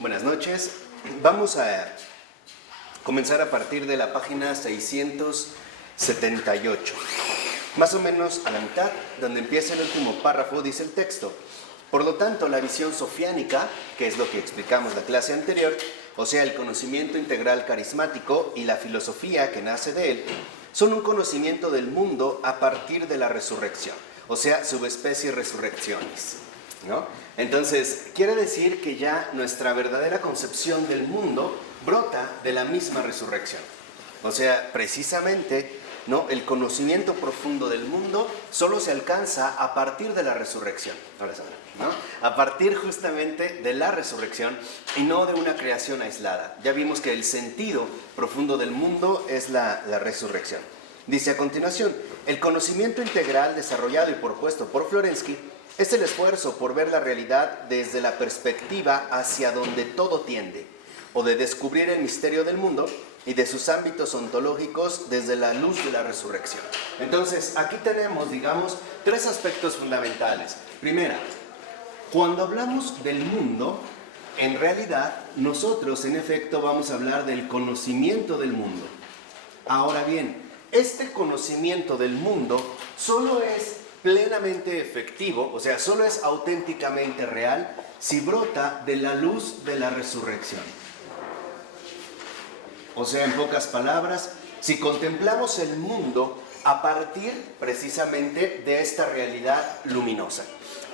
Buenas noches. Vamos a comenzar a partir de la página 678. Más o menos a la mitad, donde empieza el último párrafo, dice el texto: por lo tanto, la visión sofiánica, que es lo que explicamos la clase anterior, o sea, el conocimiento integral carismático y la filosofía que nace de él, son un conocimiento del mundo a partir de la resurrección, o sea, subespecie resurrecciones, ¿no? Entonces, quiere decir que ya nuestra verdadera concepción del mundo brota de la misma resurrección. O sea, precisamente, ¿no?, el conocimiento profundo del mundo solo se alcanza a partir de la resurrección. ¿No? A partir justamente de la resurrección y no de una creación aislada. Ya vimos que el sentido profundo del mundo es la resurrección. Dice a continuación: el conocimiento integral desarrollado y propuesto por Florensky es el esfuerzo por ver la realidad desde la perspectiva hacia donde todo tiende, o de descubrir el misterio del mundo y de sus ámbitos ontológicos desde la luz de la resurrección. Entonces, aquí tenemos, digamos, tres aspectos fundamentales. Primera, cuando hablamos del mundo, en realidad, nosotros en efecto vamos a hablar del conocimiento del mundo. Ahora bien, este conocimiento del mundo solo es plenamente efectivo, o sea, solo es auténticamente real si brota de la luz de la resurrección. O sea, en pocas palabras, si contemplamos el mundo a partir precisamente de esta realidad luminosa,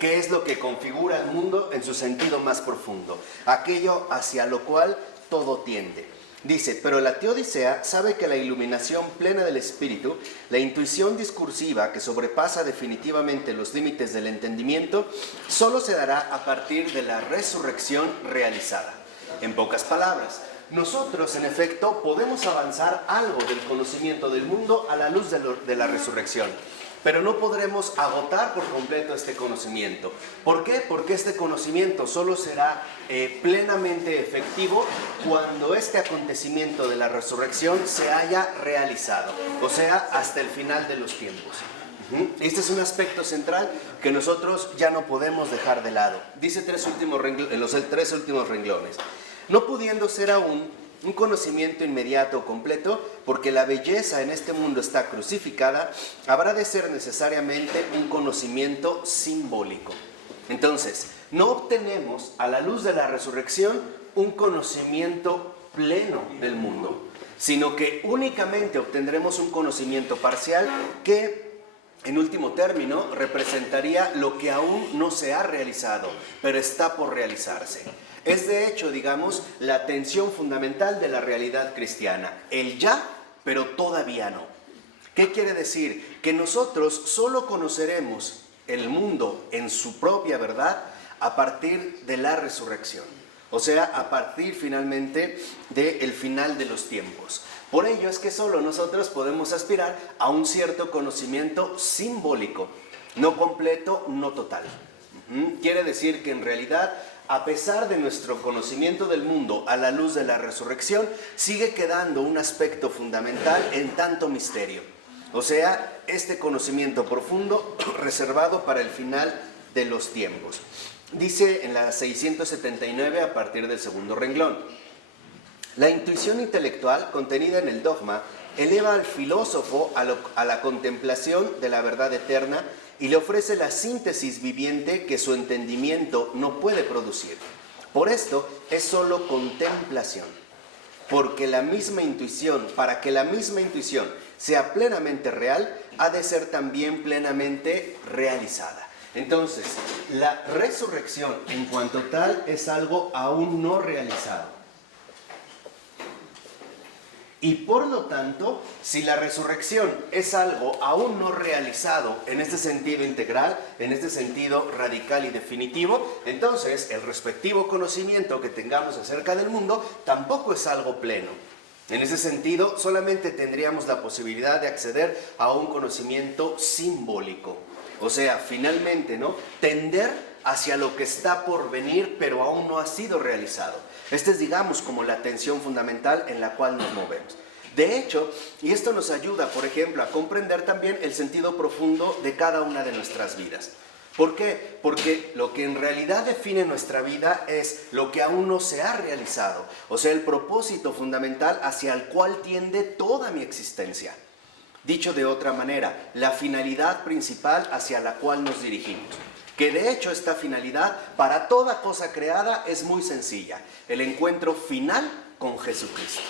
que es lo que configura el mundo en su sentido más profundo, aquello hacia lo cual todo tiende. Dice: pero la teodicea sabe que la iluminación plena del espíritu, la intuición discursiva que sobrepasa definitivamente los límites del entendimiento, solo se dará a partir de la resurrección realizada. En pocas palabras, nosotros en efecto podemos avanzar algo del conocimiento del mundo a la luz de la resurrección, pero no podremos agotar por completo este conocimiento. ¿Por qué? Porque este conocimiento solo será plenamente efectivo cuando este acontecimiento de la resurrección se haya realizado, o sea, hasta el final de los tiempos. Este es un aspecto central que nosotros ya no podemos dejar de lado. Dice en los tres últimos renglones: no pudiendo ser aún un conocimiento inmediato o completo, porque la belleza en este mundo está crucificada, habrá de ser necesariamente un conocimiento simbólico. Entonces, no obtenemos a la luz de la resurrección un conocimiento pleno del mundo, sino que únicamente obtendremos un conocimiento parcial que, en último término, representaría lo que aún no se ha realizado, pero está por realizarse. Es de hecho, digamos, la tensión fundamental de la realidad cristiana: el ya, pero todavía no. ¿Qué quiere decir? Que nosotros solo conoceremos el mundo en su propia verdad a partir de la resurrección, o sea, a partir finalmente del final de los tiempos. Por ello es que solo nosotros podemos aspirar a un cierto conocimiento simbólico, no completo, no total. Quiere decir que en realidad, a pesar de nuestro conocimiento del mundo a la luz de la resurrección, sigue quedando un aspecto fundamental en tanto misterio. O sea, este conocimiento profundo reservado para el final de los tiempos. Dice en la 679 a partir del segundo renglón: la intuición intelectual contenida en el dogma eleva al filósofo a la contemplación de la verdad eterna y le ofrece la síntesis viviente que su entendimiento no puede producir. Por esto es solo contemplación, porque para que la misma intuición sea plenamente real, ha de ser también plenamente realizada. Entonces, la resurrección en cuanto tal es algo aún no realizado. Y por lo tanto, si la resurrección es algo aún no realizado en este sentido integral, en este sentido radical y definitivo, entonces el respectivo conocimiento que tengamos acerca del mundo tampoco es algo pleno. En ese sentido, solamente tendríamos la posibilidad de acceder a un conocimiento simbólico. O sea, finalmente, ¿no?, tender hacia lo que está por venir, pero aún no ha sido realizado. Esta es, digamos, como la tensión fundamental en la cual nos movemos. De hecho, y esto nos ayuda, por ejemplo, a comprender también el sentido profundo de cada una de nuestras vidas. ¿Por qué? Porque lo que en realidad define nuestra vida es lo que aún no se ha realizado, o sea, el propósito fundamental hacia el cual tiende toda mi existencia. Dicho de otra manera, la finalidad principal hacia la cual nos dirigimos. Que de hecho esta finalidad para toda cosa creada es muy sencilla, el encuentro final con Jesucristo.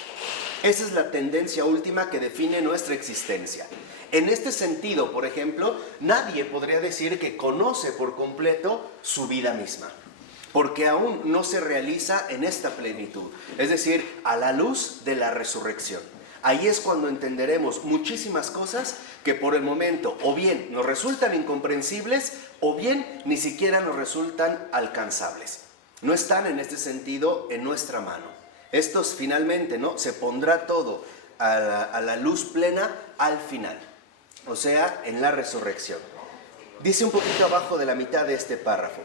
Esa es la tendencia última que define nuestra existencia. En este sentido, por ejemplo, nadie podría decir que conoce por completo su vida misma, porque aún no se realiza en esta plenitud, es decir, a la luz de la resurrección. Ahí es cuando entenderemos muchísimas cosas que por el momento o bien nos resultan incomprensibles o bien ni siquiera nos resultan alcanzables. No están en este sentido en nuestra mano. Estos finalmente, ¿no?, se pondrá todo a la luz plena al final, o sea, en la resurrección. Dice un poquito abajo de la mitad de este párrafo: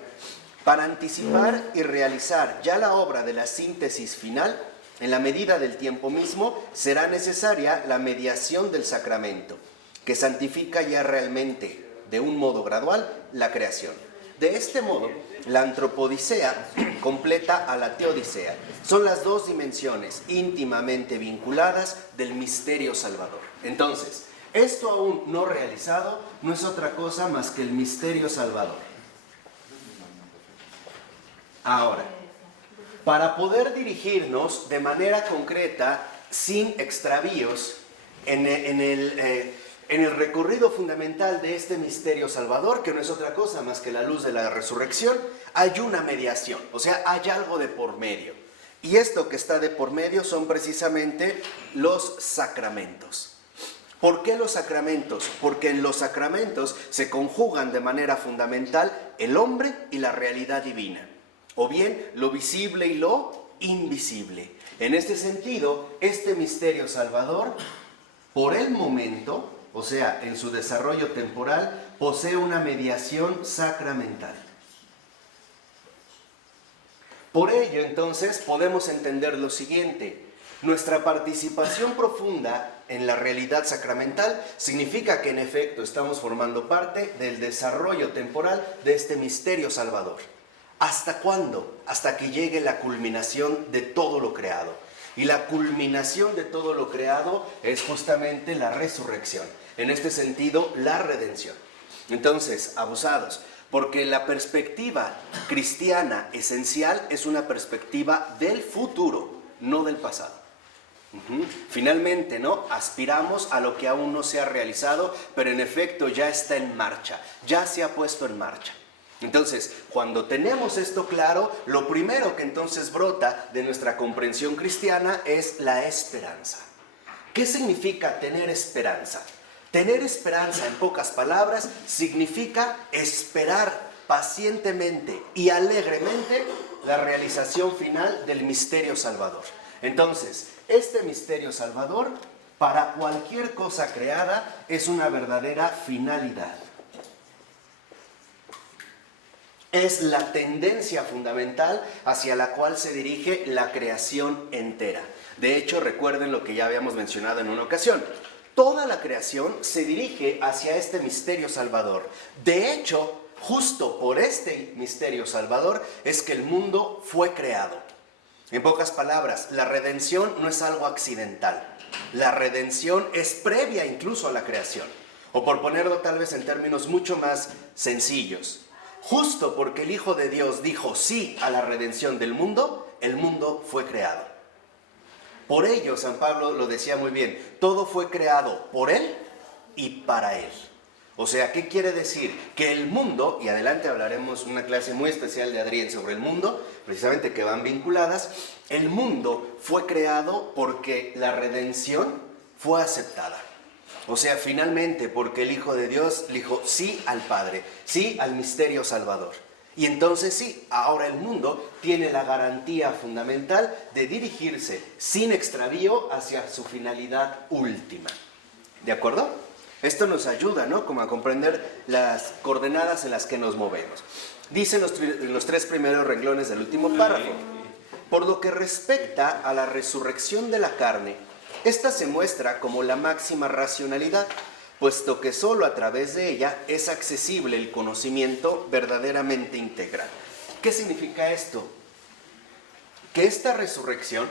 para anticipar y realizar ya la obra de la síntesis final, en la medida del tiempo mismo, será necesaria la mediación del sacramento, que santifica ya realmente, de un modo gradual, la creación. De este modo, la antropodicea completa a la teodicea. Son las dos dimensiones íntimamente vinculadas del misterio salvador. Entonces, esto aún no realizado no es otra cosa más que el misterio salvador. Ahora, para poder dirigirnos de manera concreta, sin extravíos, en el recorrido fundamental de este misterio salvador, que no es otra cosa más que la luz de la resurrección, hay una mediación, o sea, hay algo de por medio. Y esto que está de por medio son precisamente los sacramentos. ¿Por qué los sacramentos? Porque en los sacramentos se conjugan de manera fundamental el hombre y la realidad divina, o bien lo visible y lo invisible. En este sentido, este misterio salvador, por el momento, o sea, en su desarrollo temporal, posee una mediación sacramental. Por ello, entonces, podemos entender lo siguiente: nuestra participación profunda en la realidad sacramental significa que en efecto estamos formando parte del desarrollo temporal de este misterio salvador. ¿Hasta cuándo? Hasta que llegue la culminación de todo lo creado. Y la culminación de todo lo creado es justamente la resurrección. En este sentido, la redención. Entonces, abusados, porque la perspectiva cristiana esencial es una perspectiva del futuro, no del pasado. Finalmente, ¿no?, aspiramos a lo que aún no se ha realizado, pero en efecto ya está en marcha, ya se ha puesto en marcha. Entonces, cuando tenemos esto claro, lo primero que entonces brota de nuestra comprensión cristiana es la esperanza. ¿Qué significa tener esperanza? Tener esperanza, en pocas palabras, significa esperar pacientemente y alegremente la realización final del misterio salvador. Entonces, este misterio salvador, para cualquier cosa creada, es una verdadera finalidad. Es la tendencia fundamental hacia la cual se dirige la creación entera. De hecho, recuerden lo que ya habíamos mencionado en una ocasión. Toda la creación se dirige hacia este misterio salvador. De hecho, justo por este misterio salvador es que el mundo fue creado. En pocas palabras, la redención no es algo accidental. La redención es previa incluso a la creación. O por ponerlo tal vez en términos mucho más sencillos, justo porque el Hijo de Dios dijo sí a la redención del mundo, el mundo fue creado. Por ello, San Pablo lo decía muy bien, todo fue creado por Él y para Él. O sea, ¿qué quiere decir? Que el mundo, y adelante hablaremos una clase muy especial de Adrián sobre el mundo, precisamente que van vinculadas, el mundo fue creado porque la redención fue aceptada. O sea, finalmente, porque el Hijo de Dios dijo sí al Padre, sí al misterio salvador. Y entonces sí, ahora el mundo tiene la garantía fundamental de dirigirse sin extravío hacia su finalidad última. ¿De acuerdo? Esto nos ayuda, ¿no?, como a comprender las coordenadas en las que nos movemos. Dicen los tres primeros renglones del último párrafo: por lo que respecta a la resurrección de la carne, esta se muestra como la máxima racionalidad, puesto que solo a través de ella es accesible el conocimiento verdaderamente integral. ¿Qué significa esto? Que esta resurrección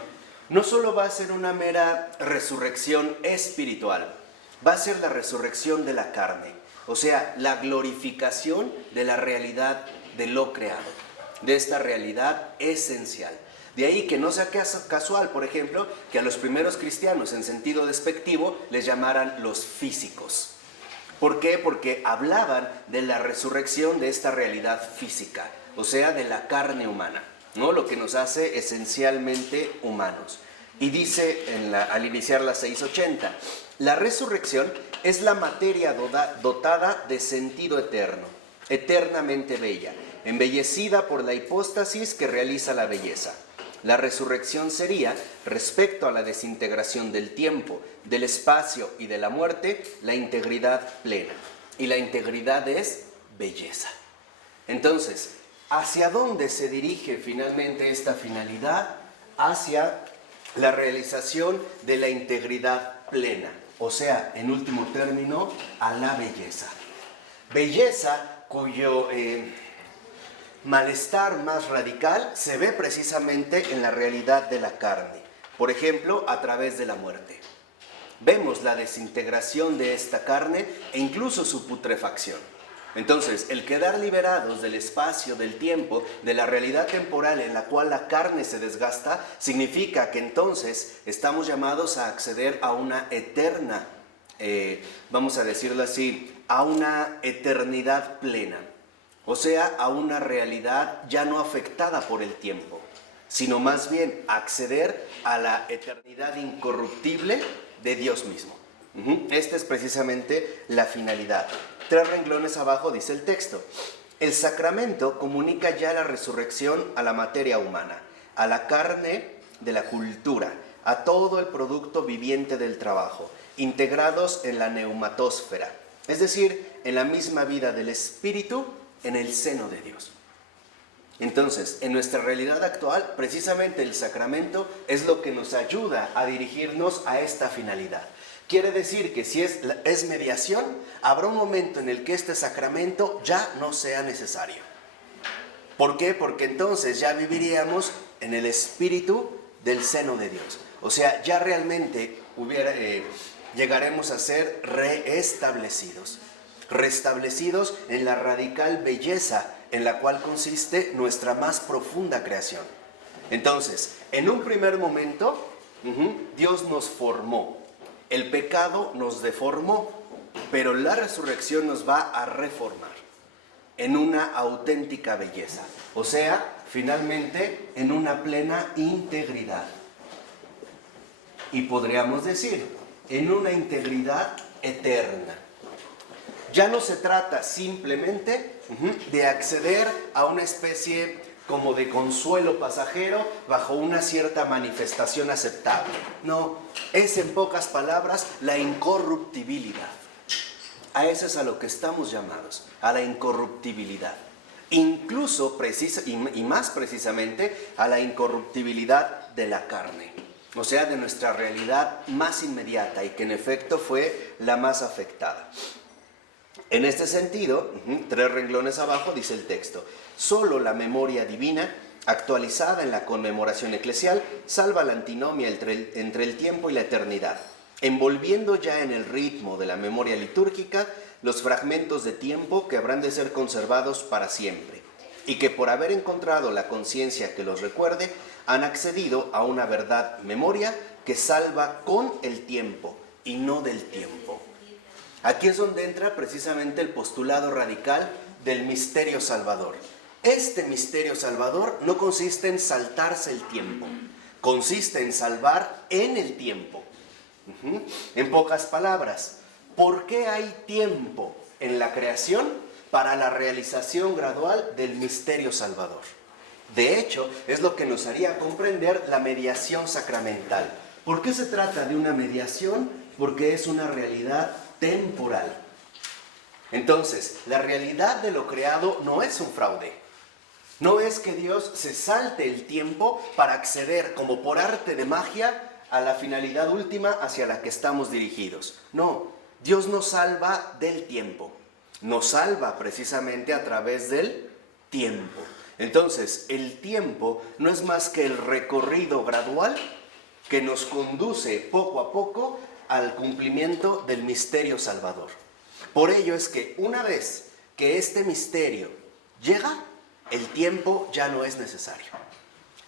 no solo va a ser una mera resurrección espiritual, va a ser la resurrección de la carne, o sea, la glorificación de la realidad de lo creado, de esta realidad esencial. De ahí que no sea casual, por ejemplo, que a los primeros cristianos en sentido despectivo les llamaran los físicos. ¿Por qué? Porque hablaban de la resurrección de esta realidad física, o sea, de la carne humana, ¿no? Lo que nos hace esencialmente humanos. Y dice al iniciar la 680, la resurrección es la materia dotada de sentido eterno, eternamente bella, embellecida por la hipóstasis que realiza la belleza. La resurrección sería, respecto a la desintegración del tiempo, del espacio y de la muerte, la integridad plena. Y la integridad es belleza. Entonces, ¿hacia dónde se dirige finalmente esta finalidad? Hacia la realización de la integridad plena. O sea, en último término, a la belleza. Belleza cuyo malestar más radical se ve precisamente en la realidad de la carne. Por ejemplo, a través de la muerte. Vemos la desintegración de esta carne e incluso su putrefacción. Entonces, el quedar liberados del espacio, del tiempo, de la realidad temporal en la cual la carne se desgasta, significa que entonces estamos llamados a acceder a una eterna, vamos a decirlo así, a una eternidad plena. O sea, a una realidad ya no afectada por el tiempo, sino más bien acceder a la eternidad incorruptible de Dios mismo. Esta es precisamente la finalidad. 3 renglones abajo dice el texto. El sacramento comunica ya la resurrección a la materia humana, a la carne de la cultura, a todo el producto viviente del trabajo, integrados en la neumatósfera, es decir, en la misma vida del espíritu en el seno de Dios. Entonces, en nuestra realidad actual, precisamente el sacramento es lo que nos ayuda a dirigirnos a esta finalidad. Quiere decir que si es mediación, habrá un momento en el que este sacramento ya no sea necesario. ¿Por qué? Porque entonces ya viviríamos en el espíritu del seno de Dios. O sea, ya realmente llegaremos a ser restablecidos en la radical belleza en la cual consiste nuestra más profunda creación. Entonces, en un primer momento, Dios nos formó, el pecado nos deformó, pero la resurrección nos va a reformar en una auténtica belleza, o sea, finalmente en una plena integridad. Y podríamos decir, en una integridad eterna. Ya no se trata simplemente de acceder a una especie como de consuelo pasajero bajo una cierta manifestación aceptable. No, es en pocas palabras la incorruptibilidad. A eso es a lo que estamos llamados, a la incorruptibilidad. Incluso, y más precisamente, a la incorruptibilidad de la carne. O sea, de nuestra realidad más inmediata y que en efecto fue la más afectada. En este sentido, 3 renglones abajo dice el texto, solo la memoria divina, actualizada en la conmemoración eclesial, salva la antinomia entre el tiempo y la eternidad, envolviendo ya en el ritmo de la memoria litúrgica los fragmentos de tiempo que habrán de ser conservados para siempre, y que por haber encontrado la conciencia que los recuerde, han accedido a una verdad memoria que salva con el tiempo y no del tiempo. Aquí es donde entra precisamente el postulado radical del misterio salvador. Este misterio salvador no consiste en saltarse el tiempo, consiste en salvar en el tiempo. En pocas palabras, ¿por qué hay tiempo en la creación para la realización gradual del misterio salvador? De hecho, es lo que nos haría comprender la mediación sacramental. ¿Por qué se trata de una mediación? Porque es una realidad temporal. Entonces, la realidad de lo creado no es un fraude. No es que Dios se salte el tiempo para acceder, como por arte de magia, a la finalidad última hacia la que estamos dirigidos. No, Dios nos salva del tiempo, nos salva precisamente a través del tiempo. Entonces, el tiempo no es más que el recorrido gradual que nos conduce poco a poco al cumplimiento del misterio salvador. Por ello es que una vez que este misterio llega, el tiempo ya no es necesario.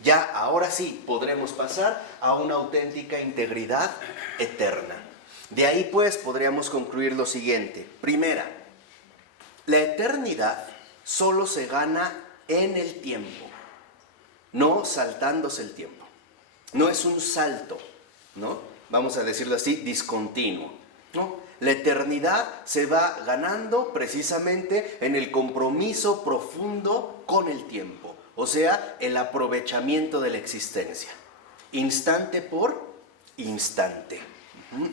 Ya ahora sí podremos pasar a una auténtica integridad eterna. De ahí pues podríamos concluir lo siguiente. Primera, la eternidad solo se gana en el tiempo, no saltándose el tiempo. No es un salto, ¿no? Vamos a decirlo así, discontinuo, ¿no? La eternidad se va ganando precisamente en el compromiso profundo con el tiempo, o sea, el aprovechamiento de la existencia, instante por instante,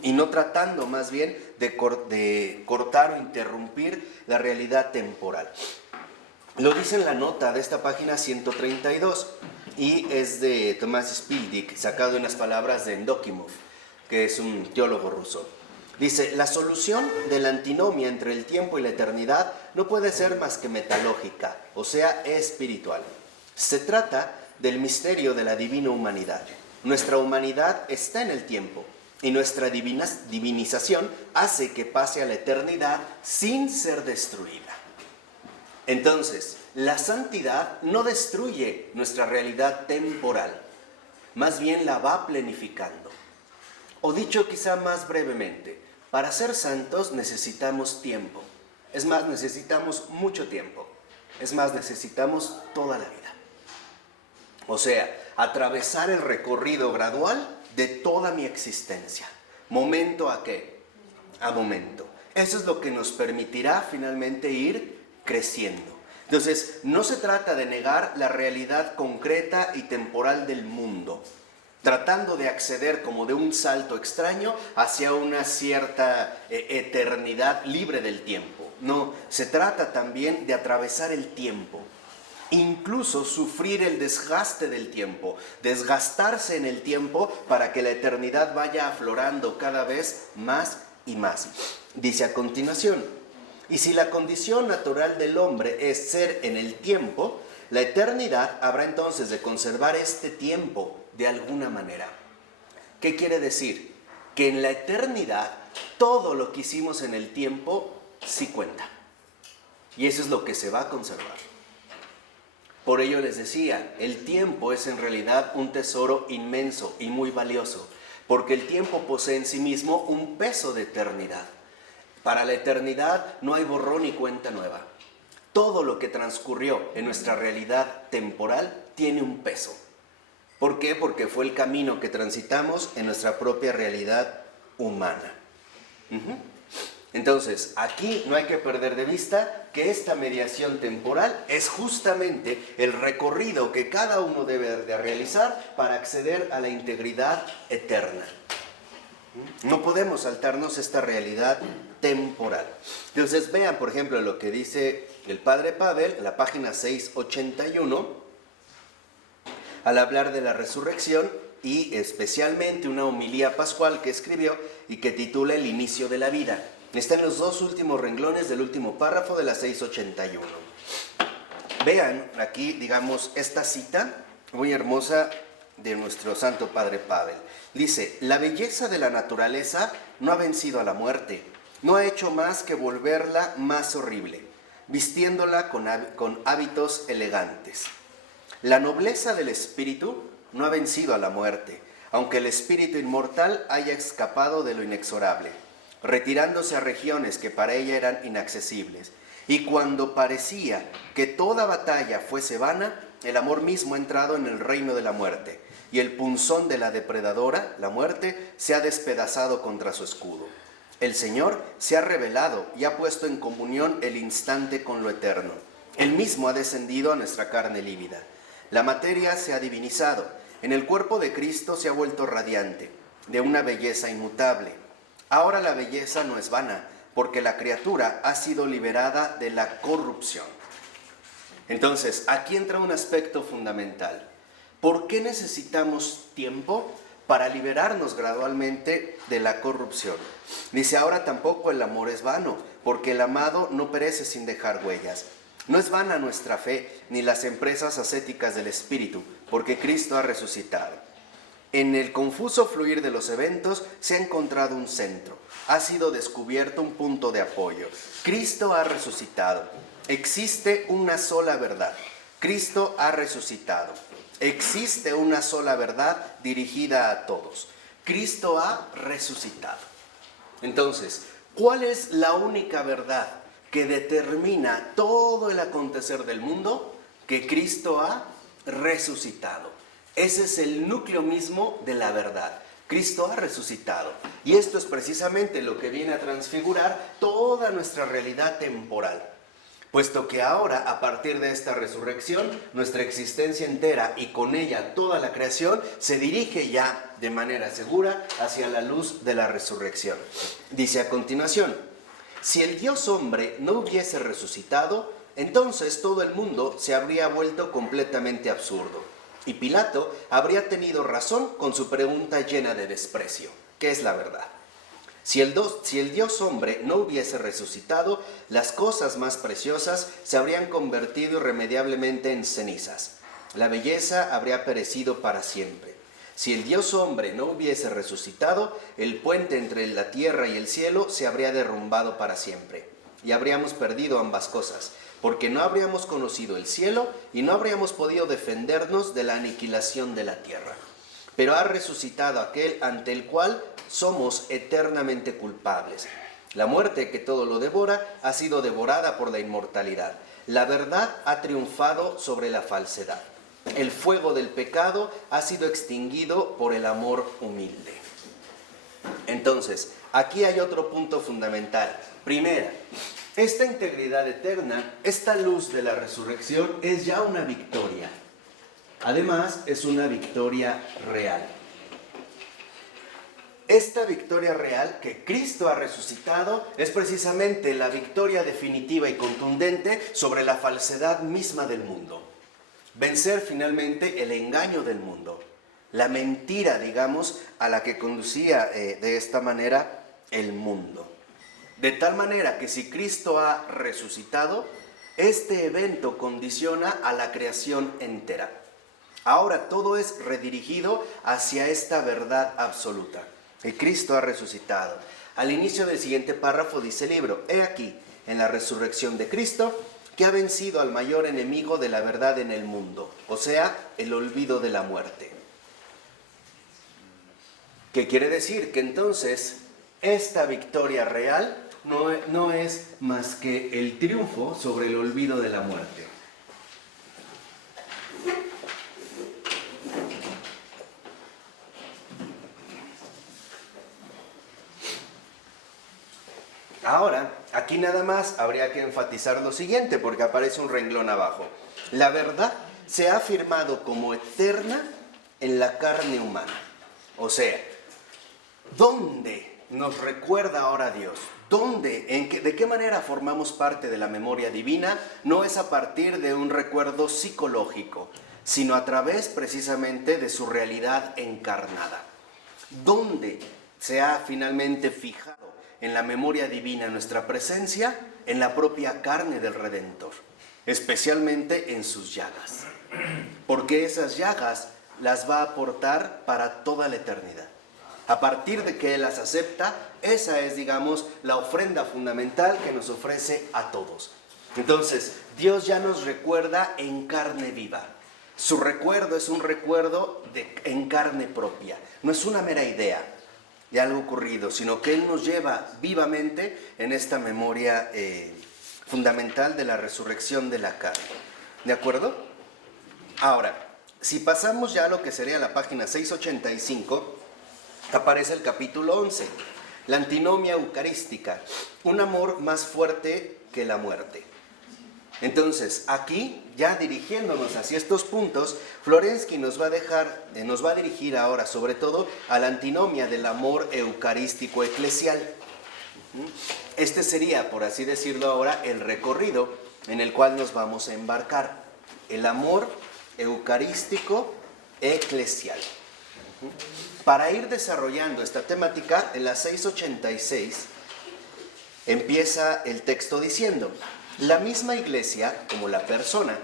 y no tratando más bien de cortar o interrumpir la realidad temporal. Lo dice en la nota de esta página 132 y es de Tomás Spildik, sacado de unas palabras de Endokimov, que es un teólogo ruso. Dice, la solución de la antinomia entre el tiempo y la eternidad no puede ser más que metalógica, o sea, espiritual. Se trata del misterio de la divina humanidad. Nuestra humanidad está en el tiempo y nuestra divinización hace que pase a la eternidad sin ser destruida. Entonces, la santidad no destruye nuestra realidad temporal, más bien la va planificando. O dicho quizá más brevemente, para ser santos necesitamos tiempo. Es más, necesitamos mucho tiempo. Es más, necesitamos toda la vida. O sea, atravesar el recorrido gradual de toda mi existencia. ¿Momento a qué? A momento. Eso es lo que nos permitirá finalmente ir creciendo. Entonces, no se trata de negar la realidad concreta y temporal del mundo, tratando de acceder como de un salto extraño hacia una cierta eternidad libre del tiempo. No, se trata también de atravesar el tiempo, incluso sufrir el desgaste del tiempo, desgastarse en el tiempo para que la eternidad vaya aflorando cada vez más y más. Dice a continuación, y si la condición natural del hombre es ser en el tiempo, la eternidad habrá entonces de conservar este tiempo de alguna manera. ¿Qué quiere decir? Que en la eternidad todo lo que hicimos en el tiempo sí cuenta. Y eso es lo que se va a conservar. Por ello les decía, el tiempo es en realidad un tesoro inmenso y muy valioso, porque el tiempo posee en sí mismo un peso de eternidad. Para la eternidad no hay borrón ni cuenta nueva. Todo lo que transcurrió en nuestra realidad temporal tiene un peso. ¿Por qué? Porque fue el camino que transitamos en nuestra propia realidad humana. Entonces, aquí no hay que perder de vista que esta mediación temporal es justamente el recorrido que cada uno debe de realizar para acceder a la integridad eterna. No podemos saltarnos esta realidad temporal. Entonces vean, por ejemplo, lo que dice el Padre Pavel en la página 681, al hablar de la resurrección y especialmente una homilía pascual que escribió y que titula El inicio de la vida. Está en los dos últimos renglones del último párrafo de la 681. Vean aquí, digamos, esta cita muy hermosa de nuestro Santo Padre Pavel. Dice, la belleza de la naturaleza no ha vencido a la muerte, no ha hecho más que volverla más horrible, vistiéndola con hábitos elegantes. La nobleza del espíritu no ha vencido a la muerte, aunque el espíritu inmortal haya escapado de lo inexorable, retirándose a regiones que para ella eran inaccesibles. Y cuando parecía que toda batalla fuese vana, el amor mismo ha entrado en el reino de la muerte, y el punzón de la depredadora, la muerte, se ha despedazado contra su escudo. El Señor se ha revelado y ha puesto en comunión el instante con lo eterno. Él mismo ha descendido a nuestra carne lívida. La materia se ha divinizado. En el cuerpo de Cristo se ha vuelto radiante, de una belleza inmutable. Ahora la belleza no es vana, porque la criatura ha sido liberada de la corrupción. Entonces, aquí entra un aspecto fundamental. ¿Por qué necesitamos tiempo? para liberarnos gradualmente de la corrupción. Dice, ahora tampoco el amor es vano, porque el amado no perece sin dejar huellas. No es vana nuestra fe, ni las empresas ascéticas del Espíritu, porque Cristo ha resucitado. En el confuso fluir de los eventos se ha encontrado un centro, ha sido descubierto un punto de apoyo. Cristo ha resucitado. Existe una sola verdad. Cristo ha resucitado. Existe una sola verdad dirigida a todos. Cristo ha resucitado. Entonces, ¿cuál es la única verdad que determina todo el acontecer del mundo? Que Cristo ha resucitado. Ese es el núcleo mismo de la verdad. Cristo ha resucitado. Y esto es precisamente lo que viene a transfigurar toda nuestra realidad temporal. Puesto que ahora, a partir de esta resurrección, nuestra existencia entera y con ella toda la creación se dirige ya de manera segura hacia la luz de la resurrección. Dice a continuación, si el Dios hombre no hubiese resucitado, entonces todo el mundo se habría vuelto completamente absurdo. Y Pilato habría tenido razón con su pregunta llena de desprecio. ¿Qué es la verdad? Si el Dios hombre no hubiese resucitado, las cosas más preciosas se habrían convertido irremediablemente en cenizas. La belleza habría perecido para siempre. Si el Dios hombre no hubiese resucitado, el puente entre la tierra y el cielo se habría derrumbado para siempre. Y habríamos perdido ambas cosas, porque no habríamos conocido el cielo y no habríamos podido defendernos de la aniquilación de la tierra. Pero ha resucitado aquel ante el cual somos eternamente culpables. La muerte que todo lo devora ha sido devorada por la inmortalidad. La verdad ha triunfado sobre la falsedad. El fuego del pecado ha sido extinguido por el amor humilde. Entonces, aquí hay otro punto fundamental. Primera, esta integridad eterna, esta luz de la resurrección es ya una victoria. Además, es una victoria real. Esta victoria real que Cristo ha resucitado es precisamente la victoria definitiva y contundente sobre la falsedad misma del mundo. Vencer finalmente el engaño del mundo, la mentira, digamos, a la que conducía de esta manera el mundo. De tal manera que si Cristo ha resucitado, este evento condiciona a la creación entera. Ahora todo es redirigido hacia esta verdad absoluta. Y Cristo ha resucitado. Al inicio del siguiente párrafo dice el libro, he aquí, en la resurrección de Cristo, que ha vencido al mayor enemigo de la verdad en el mundo, o sea, el olvido de la muerte. ¿Qué quiere decir? Que entonces esta victoria real no es más que el triunfo sobre el olvido de la muerte. Ahora, aquí nada más habría que enfatizar lo siguiente, porque aparece un renglón abajo. La verdad se ha afirmado como eterna en la carne humana. O sea, ¿dónde nos recuerda ahora Dios? ¿Dónde? ¿De qué manera formamos parte de la memoria divina? No es a partir de un recuerdo psicológico, sino a través precisamente de su realidad encarnada. ¿Dónde se ha finalmente fijado en la memoria divina nuestra presencia? En la propia carne del Redentor, especialmente en sus llagas, porque esas llagas las va a aportar para toda la eternidad. A partir de que Él las acepta, esa es, digamos, la ofrenda fundamental que nos ofrece a todos. Entonces, Dios ya nos recuerda en carne viva. Su recuerdo es un recuerdo en carne propia, no es una mera idea de algo ocurrido, sino que Él nos lleva vivamente en esta memoria fundamental de la resurrección de la carne. ¿De acuerdo? Ahora, si pasamos ya a lo que sería la página 685, aparece el capítulo 11, la antinomia eucarística, un amor más fuerte que la muerte. Entonces, aquí, ya dirigiéndonos hacia estos puntos, Florensky nos va a dirigir ahora sobre todo a la antinomia del amor eucarístico eclesial. Este sería, por así decirlo ahora, el recorrido en el cual nos vamos a embarcar. El amor eucarístico eclesial. Para ir desarrollando esta temática, en la 686 empieza el texto diciendo: la misma iglesia, como la persona,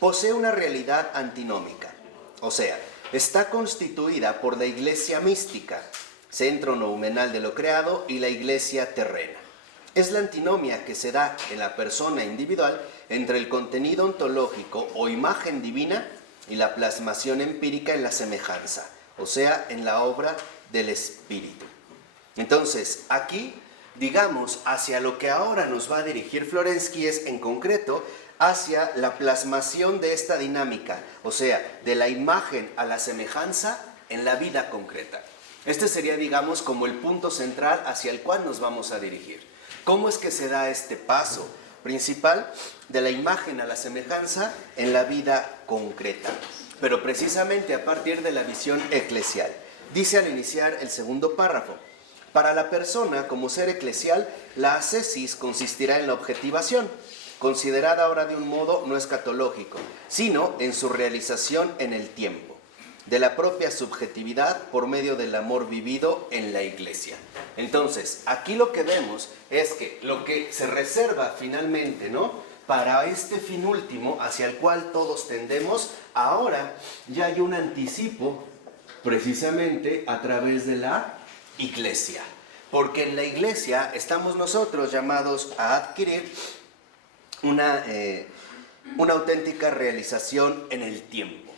posee una realidad antinómica, o sea, está constituida por la iglesia mística, centro noumenal de lo creado, y la iglesia terrena. Es la antinomia que se da en la persona individual entre el contenido ontológico o imagen divina y la plasmación empírica en la semejanza, o sea, en la obra del Espíritu. Entonces, aquí, digamos, hacia lo que ahora nos va a dirigir Florensky es, en concreto, hacia la plasmación de esta dinámica, o sea, de la imagen a la semejanza en la vida concreta. Este sería, digamos, como el punto central hacia el cual nos vamos a dirigir. ¿Cómo es que se da este paso principal de la imagen a la semejanza en la vida concreta? Pero precisamente a partir de la visión eclesial. Dice al iniciar el segundo párrafo: para la persona como ser eclesial, la ascesis consistirá en la objetivación, considerada ahora de un modo no escatológico, sino en su realización en el tiempo, de la propia subjetividad por medio del amor vivido en la iglesia. Entonces, aquí lo que vemos es que lo que se reserva finalmente, ¿no?, para este fin último hacia el cual todos tendemos, ahora ya hay un anticipo precisamente a través de la iglesia. Porque en la iglesia estamos nosotros llamados a adquirir una auténtica realización en el tiempo.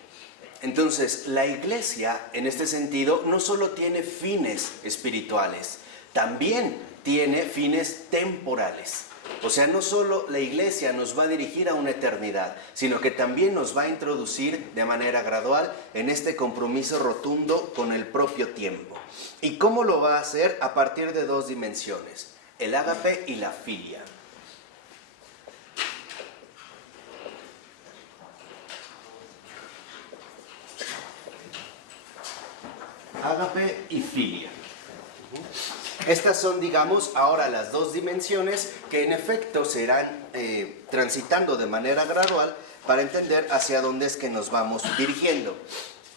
Entonces, la iglesia, en este sentido, no solo tiene fines espirituales, también tiene fines temporales. O sea, no solo la iglesia nos va a dirigir a una eternidad, sino que también nos va a introducir de manera gradual en este compromiso rotundo con el propio tiempo. ¿Y cómo lo va a hacer? A partir de dos dimensiones: el ágape y la filia. Ágape y filia. Estas son, digamos, ahora las dos dimensiones que en efecto se irán transitando de manera gradual para entender hacia dónde es que nos vamos dirigiendo.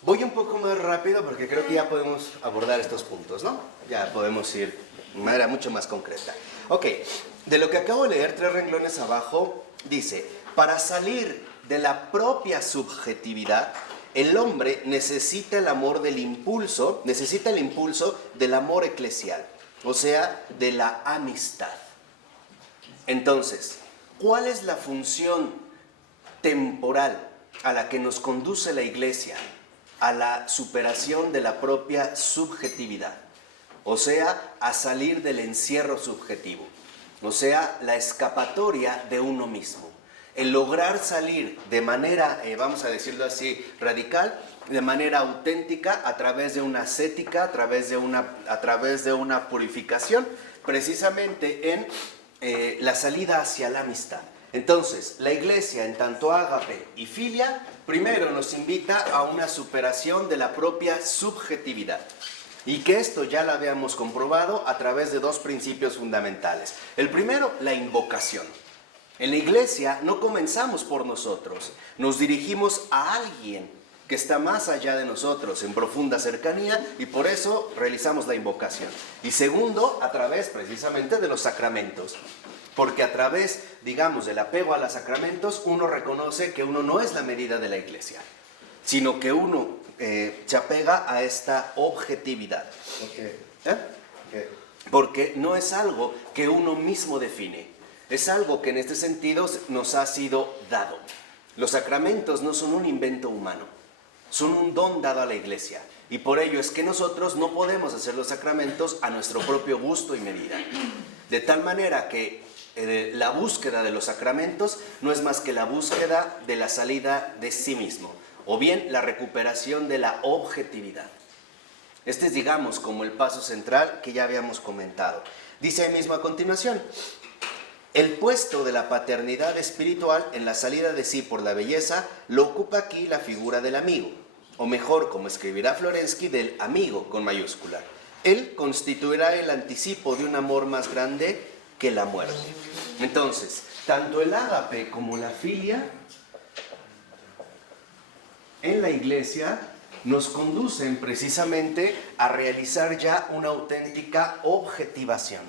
Voy un poco más rápido porque creo que ya podemos abordar estos puntos, ¿no? Ya podemos ir de manera mucho más concreta. Ok, de lo que acabo de leer, 3 renglones abajo, dice: para salir de la propia subjetividad, el hombre necesita el amor del impulso, necesita el impulso del amor eclesial, o sea, de la amistad. Entonces, ¿cuál es la función temporal a la que nos conduce la iglesia? A la superación de la propia subjetividad, o sea, a salir del encierro subjetivo, o sea, la escapatoria de uno mismo. El lograr salir de manera, vamos a decirlo así, radical, de manera auténtica, a través de una ascética, a través de una purificación, precisamente en la salida hacia la amistad. Entonces, la iglesia, en tanto ágape y filia, primero nos invita a una superación de la propia subjetividad. Y que esto ya lo habíamos comprobado a través de dos principios fundamentales. El primero, la invocación. En la iglesia no comenzamos por nosotros, nos dirigimos a alguien que está más allá de nosotros, en profunda cercanía, y por eso realizamos la invocación. Y segundo, a través precisamente de los sacramentos. Porque a través, digamos, del apego a los sacramentos, uno reconoce que uno no es la medida de la iglesia, sino que uno se apega a esta objetividad. Porque no es algo que uno mismo define. Es algo que en este sentido nos ha sido dado. Los sacramentos no son un invento humano, son un don dado a la iglesia. Y por ello es que nosotros no podemos hacer los sacramentos a nuestro propio gusto y medida. De tal manera que la búsqueda de los sacramentos no es más que la búsqueda de la salida de sí mismo, o bien la recuperación de la objetividad. Este es, digamos, como el paso central que ya habíamos comentado. Dice ahí mismo a continuación: el puesto de la paternidad espiritual en la salida de sí por la belleza lo ocupa aquí la figura del amigo, o mejor, como escribirá Florensky, del amigo con mayúscula. Él constituirá el anticipo de un amor más grande que la muerte. Entonces, tanto el ágape como la filia en la iglesia nos conducen precisamente a realizar ya una auténtica objetivación.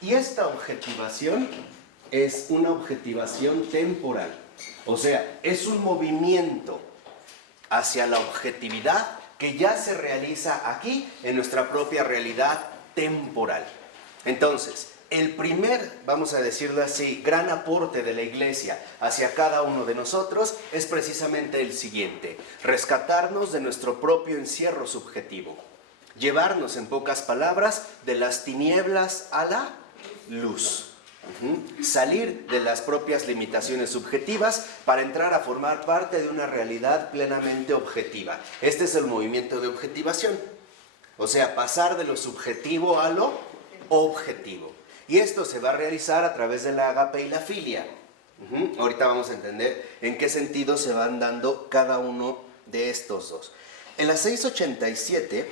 Y esta objetivación es una objetivación temporal. O sea, es un movimiento hacia la objetividad que ya se realiza aquí en nuestra propia realidad temporal. Entonces, el primer, vamos a decirlo así, gran aporte de la Iglesia hacia cada uno de nosotros es precisamente el siguiente: rescatarnos de nuestro propio encierro subjetivo, llevarnos, en pocas palabras, de las tinieblas a la luz. Salir de las propias limitaciones subjetivas para entrar a formar parte de una realidad plenamente objetiva. Este es el movimiento de objetivación. O sea, pasar de lo subjetivo a lo objetivo. Y esto se va a realizar a través de la ágape y la filia. Ahorita vamos a entender en qué sentido se van dando cada uno de estos dos. En la 687,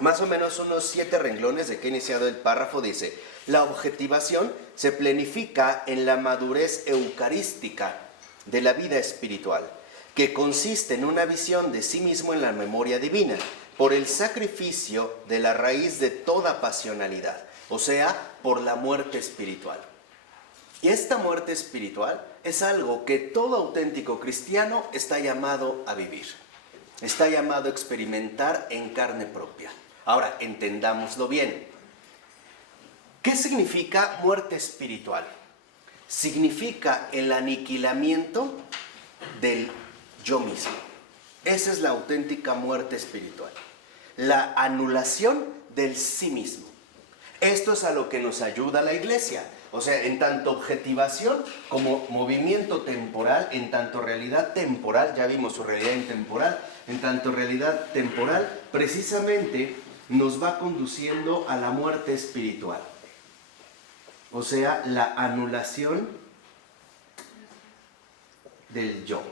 más o menos unos 7 renglones de que he iniciado el párrafo, dice: la objetivación se planifica en la madurez eucarística de la vida espiritual, que consiste en una visión de sí mismo en la memoria divina, por el sacrificio de la raíz de toda pasionalidad, o sea, por la muerte espiritual. Y esta muerte espiritual es algo que todo auténtico cristiano está llamado a vivir, está llamado a experimentar en carne propia. Ahora, entendámoslo bien. ¿Qué significa muerte espiritual? Significa el aniquilamiento del yo mismo. Esa es la auténtica muerte espiritual. La anulación del sí mismo. Esto es a lo que nos ayuda la Iglesia. O sea, en tanto objetivación como movimiento temporal, en tanto realidad temporal, ya vimos su realidad intemporal, en tanto realidad temporal, precisamente nos va conduciendo a la muerte espiritual. O sea, la anulación del yo,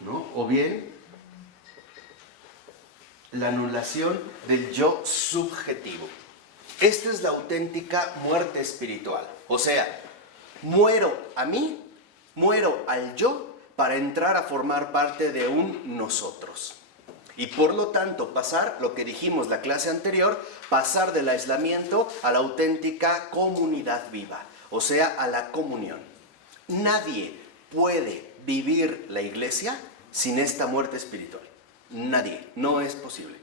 ¿no? O bien, la anulación del yo subjetivo. Esta es la auténtica muerte espiritual. O sea, muero a mí, muero al yo para entrar a formar parte de un nosotros. Y por lo tanto pasar, lo que dijimos la clase anterior, pasar del aislamiento a la auténtica comunidad viva, o sea, a la comunión. Nadie puede vivir la Iglesia sin esta muerte espiritual. Nadie, no es posible.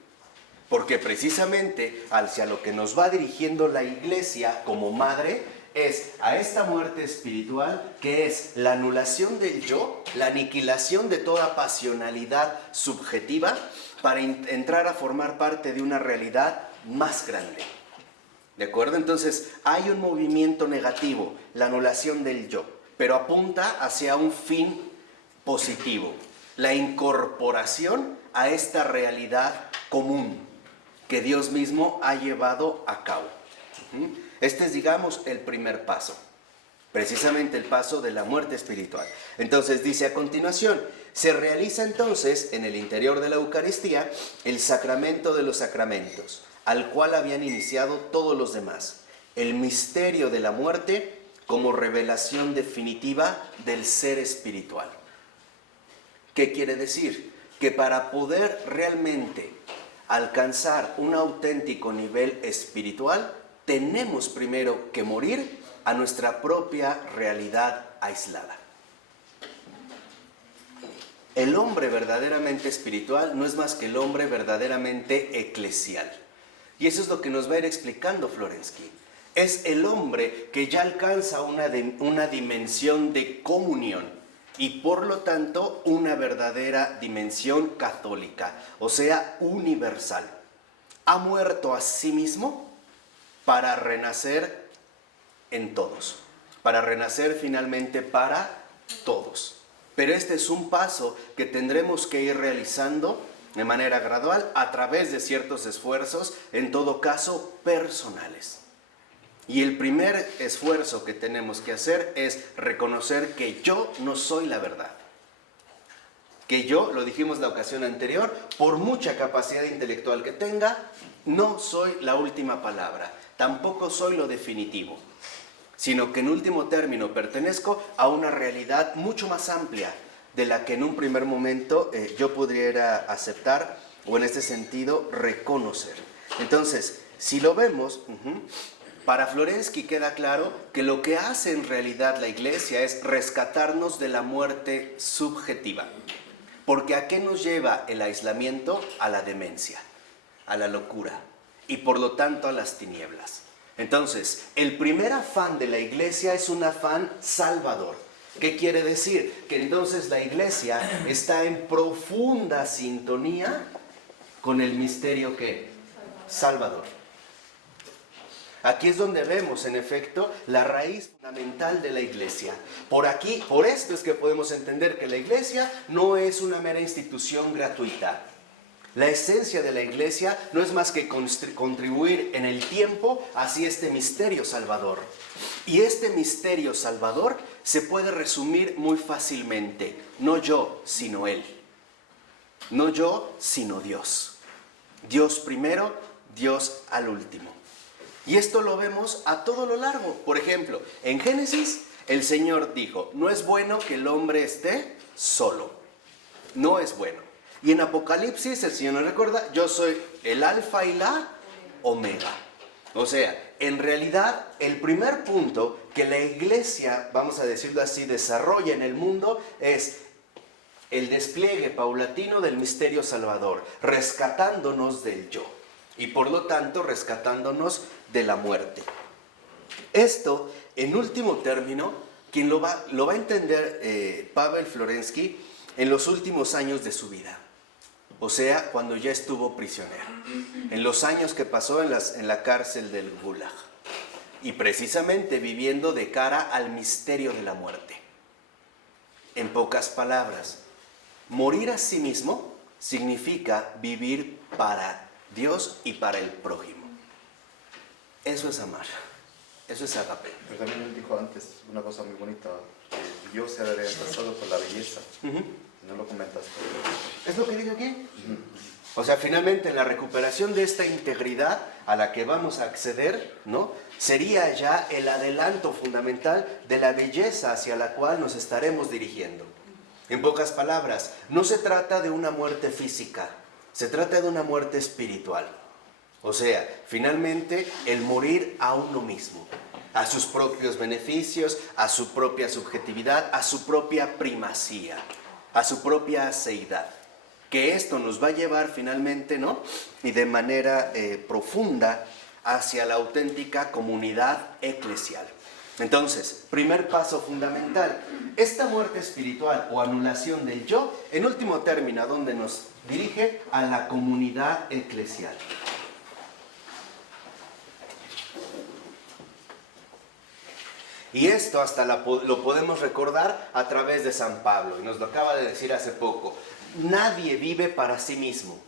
Porque precisamente hacia lo que nos va dirigiendo la Iglesia como madre es a esta muerte espiritual, que es la anulación del yo, la aniquilación de toda pasionalidad subjetiva, para entrar a formar parte de una realidad más grande. ¿De acuerdo? Entonces, hay un movimiento negativo, la anulación del yo, pero apunta hacia un fin positivo, la incorporación a esta realidad común que Dios mismo ha llevado a cabo. Este es, digamos, el primer paso, precisamente el paso de la muerte espiritual. Entonces dice a continuación: se realiza entonces en el interior de la Eucaristía el sacramento de los sacramentos, al cual habían iniciado todos los demás, el misterio de la muerte como revelación definitiva del ser espiritual. ¿Qué quiere decir? Que para poder realmente alcanzar un auténtico nivel espiritual, tenemos primero que morir a nuestra propia realidad aislada. El hombre verdaderamente espiritual no es más que el hombre verdaderamente eclesial. Y eso es lo que nos va a ir explicando Florensky. Es el hombre que ya alcanza una dimensión de comunión y por lo tanto una verdadera dimensión católica, o sea, universal. Ha muerto a sí mismo para renacer en todos, para renacer finalmente para todos. Pero este es un paso que tendremos que ir realizando de manera gradual a través de ciertos esfuerzos, en todo caso personales. Y el primer esfuerzo que tenemos que hacer es reconocer que yo no soy la verdad. Que yo, lo dijimos la ocasión anterior, por mucha capacidad intelectual que tenga, no soy la última palabra, tampoco soy lo definitivo, sino que en último término pertenezco a una realidad mucho más amplia, de la que en un primer momento yo pudiera aceptar o en este sentido reconocer. Entonces, si lo vemos, para Florensky queda claro que lo que hace en realidad la Iglesia es rescatarnos de la muerte subjetiva. Porque ¿a qué nos lleva el aislamiento? A la demencia, a la locura y por lo tanto a las tinieblas. Entonces, el primer afán de la Iglesia es un afán salvador. ¿Qué quiere decir? Que entonces la Iglesia está en profunda sintonía con el misterio ¿qué? Salvador. Aquí es donde vemos, en efecto, la raíz fundamental de la Iglesia. Por esto es que podemos entender que la Iglesia no es una mera institución gratuita. La esencia de la Iglesia no es más que contribuir en el tiempo hacia este misterio salvador. Y este misterio salvador se puede resumir muy fácilmente. No yo, sino Él. No yo, sino Dios. Dios primero, Dios al último. Y esto lo vemos a todo lo largo. Por ejemplo, en Génesis, el Señor dijo, no es bueno que el hombre esté solo. No es bueno. Y en Apocalipsis, el Señor nos recuerda, yo soy el alfa y la omega. O sea, en realidad, el primer punto que la Iglesia, vamos a decirlo así, desarrolla en el mundo es el despliegue paulatino del misterio salvador, rescatándonos del yo. Y por lo tanto, rescatándonos de la muerte. Esto, en último término, quien lo va a entender Pavel Florensky en los últimos años de su vida. O sea, cuando ya estuvo prisionero. En los años que pasó en la cárcel del Gulag. Y precisamente viviendo de cara al misterio de la muerte. En pocas palabras, morir a sí mismo significa vivir para Dios y para el prójimo. Eso es amar. Eso es agape. Pero también él dijo antes una cosa muy bonita, que Dios se ha reemplazado por la belleza. No lo comentaste. ¿Es lo que digo aquí? O sea, finalmente en la recuperación de esta integridad a la que vamos a acceder, ¿no? Sería ya el adelanto fundamental de la belleza hacia la cual nos estaremos dirigiendo. En pocas palabras, no se trata de una muerte física, se trata de una muerte espiritual. O sea, finalmente el morir a uno mismo, a sus propios beneficios, a su propia subjetividad, a su propia primacía, a su propia aceidad. Que esto nos va a llevar finalmente, ¿no? Y de manera profunda hacia la auténtica comunidad eclesial. Entonces, primer paso fundamental, esta muerte espiritual o anulación del yo, en último término, ¿a dónde nos dirige? A la comunidad eclesial. Y esto hasta lo podemos recordar a través de San Pablo, y nos lo acaba de decir hace poco. Nadie vive para sí mismo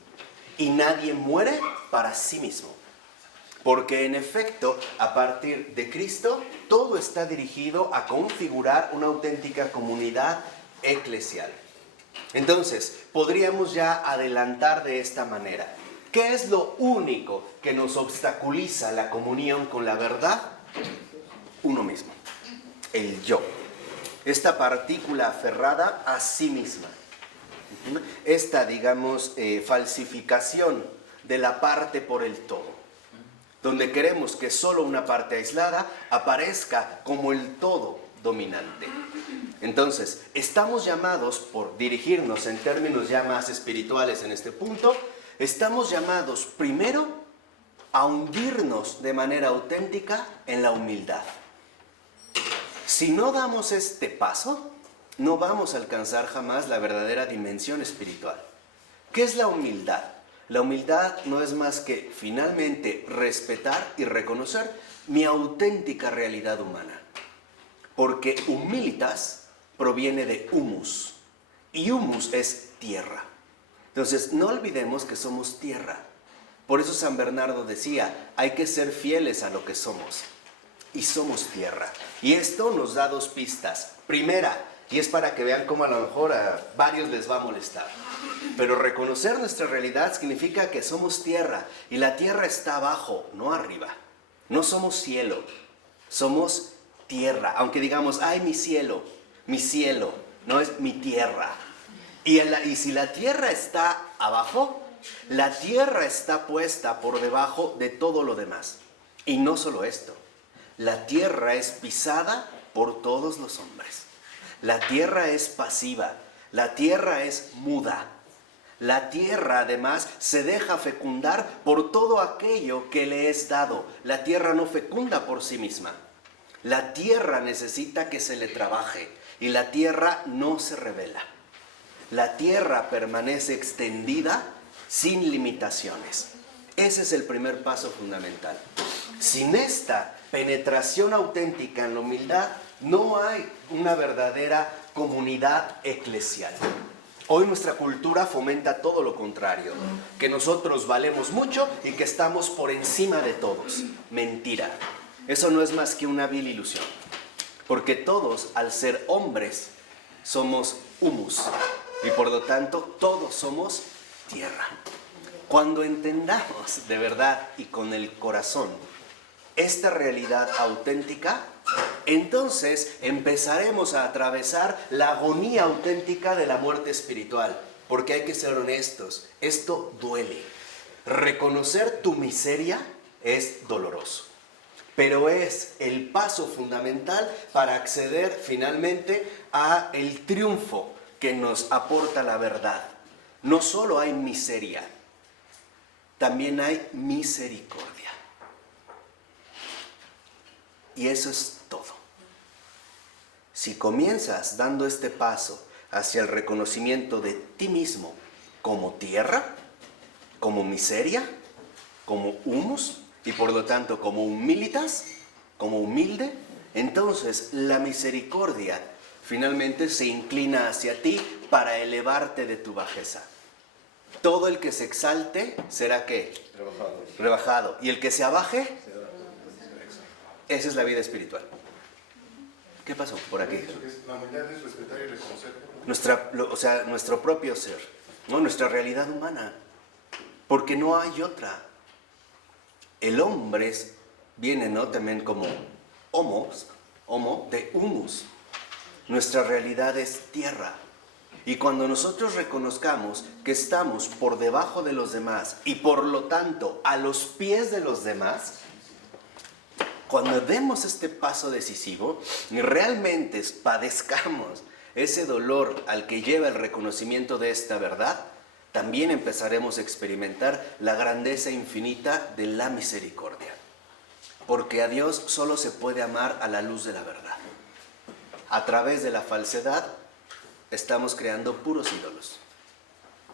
y nadie muere para sí mismo. Porque en efecto, a partir de Cristo, todo está dirigido a configurar una auténtica comunidad eclesial. Entonces, podríamos ya adelantar de esta manera. ¿Qué es lo único que nos obstaculiza la comunión con la verdad? Uno mismo, el yo. Esta partícula aferrada a sí misma. Esta, digamos, falsificación de la parte por el todo. Donde queremos que solo una parte aislada aparezca como el todo dominante. Entonces, estamos llamados, por dirigirnos en términos ya más espirituales en este punto, estamos llamados primero a hundirnos de manera auténtica en la humildad. Si no damos este paso, no vamos a alcanzar jamás la verdadera dimensión espiritual. ¿Qué es la humildad? La humildad no es más que finalmente respetar y reconocer mi auténtica realidad humana. Porque humilitas proviene de humus y humus es tierra. Entonces no olvidemos que somos tierra. Por eso San Bernardo decía, hay que ser fieles a lo que somos. Y somos tierra. Y esto nos da dos pistas. Primera, y es para que vean cómo a lo mejor a varios les va a molestar. Pero reconocer nuestra realidad significa que somos tierra. Y la tierra está abajo, no arriba. No somos cielo, somos tierra. Aunque digamos, ay, mi cielo, no es mi tierra. Y si la tierra está abajo, la tierra está puesta por debajo de todo lo demás. Y no solo esto, la tierra es pisada por todos los hombres. La tierra es pasiva, la tierra es muda. La tierra además se deja fecundar por todo aquello que le es dado. La tierra no fecunda por sí misma. La tierra necesita que se le trabaje y la tierra no se revela. La tierra permanece extendida sin limitaciones. Ese es el primer paso fundamental. Sin esta penetración auténtica en la humildad, no hay una verdadera comunidad eclesial. Hoy nuestra cultura fomenta todo lo contrario, que nosotros valemos mucho y que estamos por encima de todos. Mentira. Eso no es más que una vil ilusión. Porque todos, al ser hombres, somos humus. Y por lo tanto, todos somos tierra. Cuando entendamos de verdad y con el corazón esta realidad auténtica, entonces empezaremos a atravesar la agonía auténtica de la muerte espiritual. Porque hay que ser honestos, esto duele. Reconocer tu miseria es doloroso. Pero es el paso fundamental para acceder finalmente a el triunfo que nos aporta la verdad. No solo hay miseria, también hay misericordia. Y eso es todo. Si comienzas dando este paso hacia el reconocimiento de ti mismo como tierra, como miseria, como humus, y por lo tanto como humilitas, como humilde, entonces la misericordia finalmente se inclina hacia ti para elevarte de tu bajeza. Todo el que se exalte será ¿qué? Rebajado. Y el que se abaje, esa es la vida espiritual. ¿Qué pasó por aquí? La humildad es respetar y reconocer. Nuestro propio ser, ¿no? Nuestra realidad humana. Porque no hay otra. El hombre viene, ¿no? También como homo de humus. Nuestra realidad es tierra. Y cuando nosotros reconozcamos que estamos por debajo de los demás y por lo tanto a los pies de los demás, cuando demos este paso decisivo y realmente padezcamos ese dolor al que lleva el reconocimiento de esta verdad, también empezaremos a experimentar la grandeza infinita de la misericordia. Porque a Dios solo se puede amar a la luz de la verdad. A través de la falsedad estamos creando puros ídolos,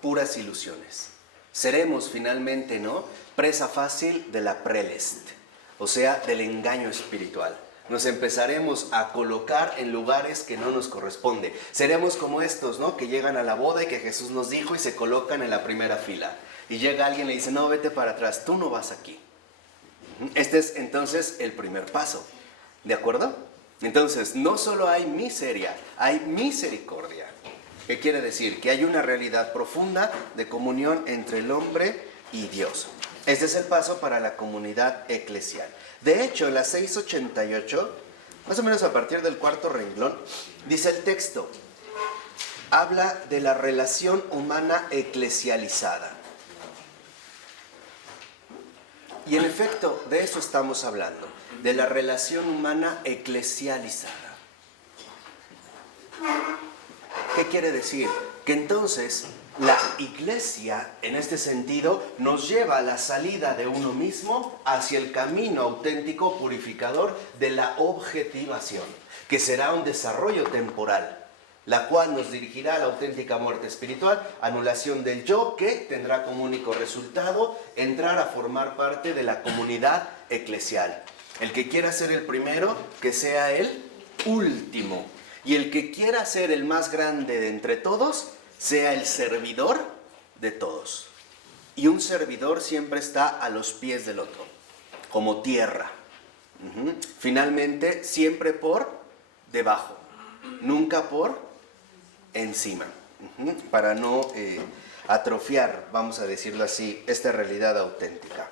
puras ilusiones. Seremos finalmente, ¿no?, presa fácil de la prelest, o sea, del engaño espiritual. Nos empezaremos a colocar en lugares que no nos corresponde. Seremos como estos, ¿no?, que llegan a la boda y que Jesús nos dijo y se colocan en la primera fila. Y llega alguien y le dice, no, vete para atrás, tú no vas aquí. Este es entonces el primer paso, ¿de acuerdo? Entonces, no solo hay miseria, hay misericordia. ¿Qué quiere decir? Que hay una realidad profunda de comunión entre el hombre y Dios. Este es el paso para la comunidad eclesial. De hecho, en la 688, más o menos a partir del cuarto renglón, dice el texto, habla de la relación humana eclesializada. Y en efecto, de eso estamos hablando, de la relación humana eclesializada. ¿Qué quiere decir? Que entonces la iglesia, en este sentido, nos lleva a la salida de uno mismo hacia el camino auténtico purificador de la objetivación, que será un desarrollo temporal, la cual nos dirigirá a la auténtica muerte espiritual, anulación del yo, que tendrá como único resultado entrar a formar parte de la comunidad eclesial. El que quiera ser el primero, que sea el último. Y el que quiera ser el más grande de entre todos, sea el servidor de todos. Y un servidor siempre está a los pies del otro, como tierra. Finalmente, siempre por debajo, nunca por encima. Para no atrofiar, vamos a decirlo así, esta realidad auténtica.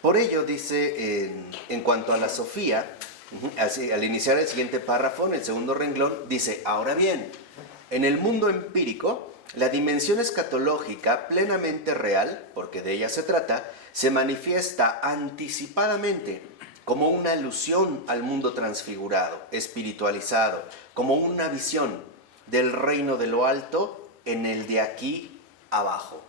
Por ello dice, en cuanto a la Sofía, al iniciar el siguiente párrafo, en el segundo renglón, dice, ahora bien, En el mundo empírico, la dimensión escatológica plenamente real, porque de ella se trata, se manifiesta anticipadamente como una alusión al mundo transfigurado, espiritualizado, como una visión del reino de lo alto en el de aquí abajo.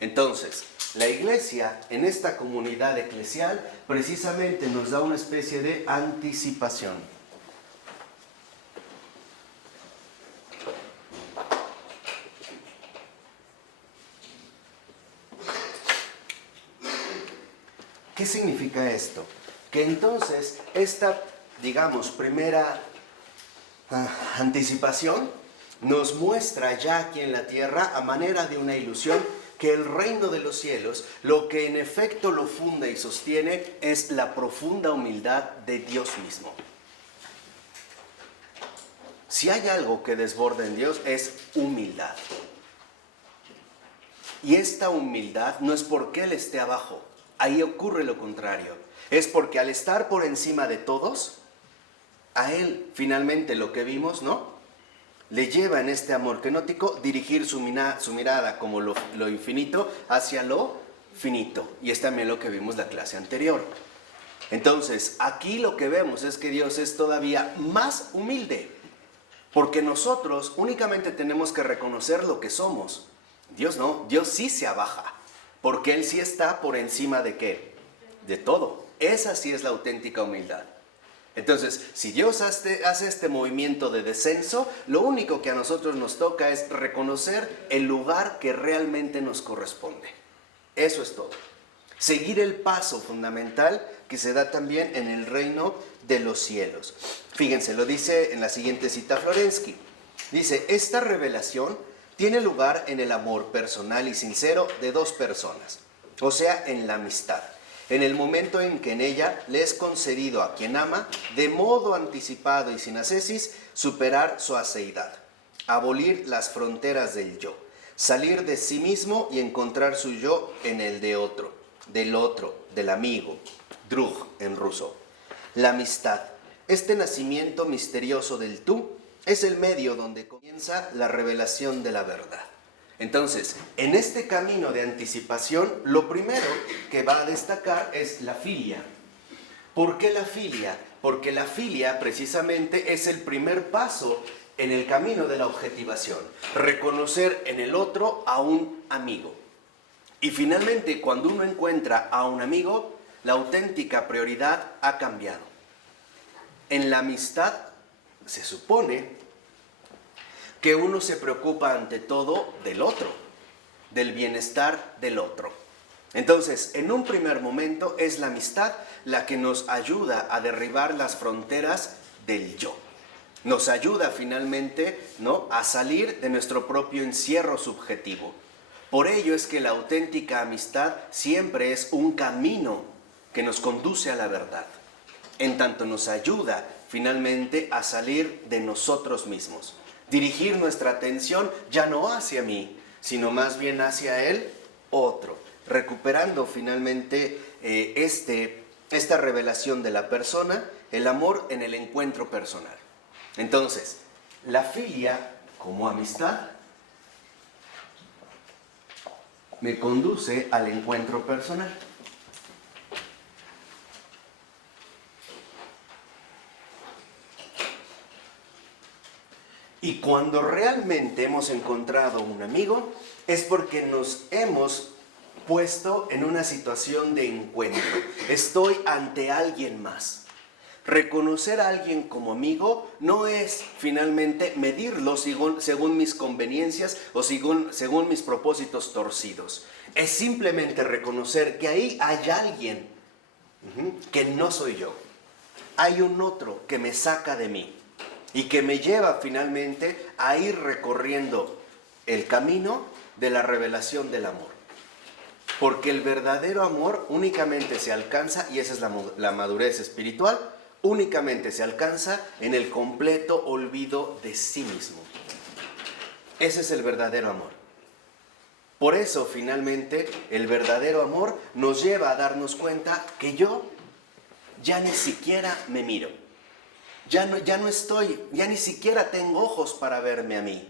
Entonces, la iglesia en esta comunidad eclesial precisamente nos da una especie de anticipación. ¿Qué significa esto? Que entonces esta, digamos, primera anticipación nos muestra ya aquí en la tierra, a manera de una ilusión, que el reino de los cielos, lo que en efecto lo funda y sostiene, es la profunda humildad de Dios mismo. Si hay algo que desborda en Dios, es humildad. Y esta humildad no es porque Él esté abajo. Ahí ocurre lo contrario. Es porque al estar por encima de todos, a Él finalmente lo que vimos, ¿no?, le lleva en este amor kenótico dirigir su mirada como lo infinito hacia lo finito. Y es también lo que vimos la clase anterior. Entonces, aquí lo que vemos es que Dios es todavía más humilde. Porque nosotros únicamente tenemos que reconocer lo que somos. Dios no, Dios sí se abaja. Porque Él sí está por encima de ¿qué? De todo. Esa sí es la auténtica humildad. Entonces, si Dios hace este movimiento de descenso, lo único que a nosotros nos toca es reconocer el lugar que realmente nos corresponde. Eso es todo. Seguir el paso fundamental que se da también en el reino de los cielos. Fíjense, lo dice en la siguiente cita Florensky. Dice, esta revelación tiene lugar en el amor personal y sincero de dos personas, o sea, en la amistad. En el momento en que en ella le es concedido a quien ama, de modo anticipado y sin ascesis, superar su aceidad, abolir las fronteras del yo, salir de sí mismo y encontrar su yo en el de otro, del amigo, drug en ruso. La amistad, este nacimiento misterioso del tú, es el medio donde comienza la revelación de la verdad. Entonces, en este camino de anticipación, lo primero que va a destacar es la filia. ¿Por qué la filia? Porque la filia precisamente es el primer paso en el camino de la objetivación. Reconocer en el otro a un amigo. Y finalmente, cuando uno encuentra a un amigo, la auténtica prioridad ha cambiado. En la amistad se supone que uno se preocupa ante todo del otro, del bienestar del otro. Entonces, en un primer momento es la amistad la que nos ayuda a derribar las fronteras del yo. Nos ayuda finalmente, ¿no?, a salir de nuestro propio encierro subjetivo. Por ello es que la auténtica amistad siempre es un camino que nos conduce a la verdad. En tanto nos ayuda finalmente a salir de nosotros mismos. Dirigir nuestra atención ya no hacia mí, sino más bien hacia el otro, recuperando finalmente esta revelación de la persona, el amor en el encuentro personal. Entonces, la filia como amistad me conduce al encuentro personal. Y cuando realmente hemos encontrado un amigo, es porque nos hemos puesto en una situación de encuentro. Estoy ante alguien más. Reconocer a alguien como amigo no es finalmente medirlo según mis conveniencias o según mis propósitos torcidos. Es simplemente reconocer que ahí hay alguien que no soy yo. Hay un otro que me saca de mí. Y que me lleva finalmente a ir recorriendo el camino de la revelación del amor. Porque el verdadero amor únicamente se alcanza, y esa es la madurez espiritual, únicamente se alcanza en el completo olvido de sí mismo. Ese es el verdadero amor. Por eso finalmente el verdadero amor nos lleva a darnos cuenta que yo ya ni siquiera me miro. Ya ni siquiera tengo ojos para verme a mí,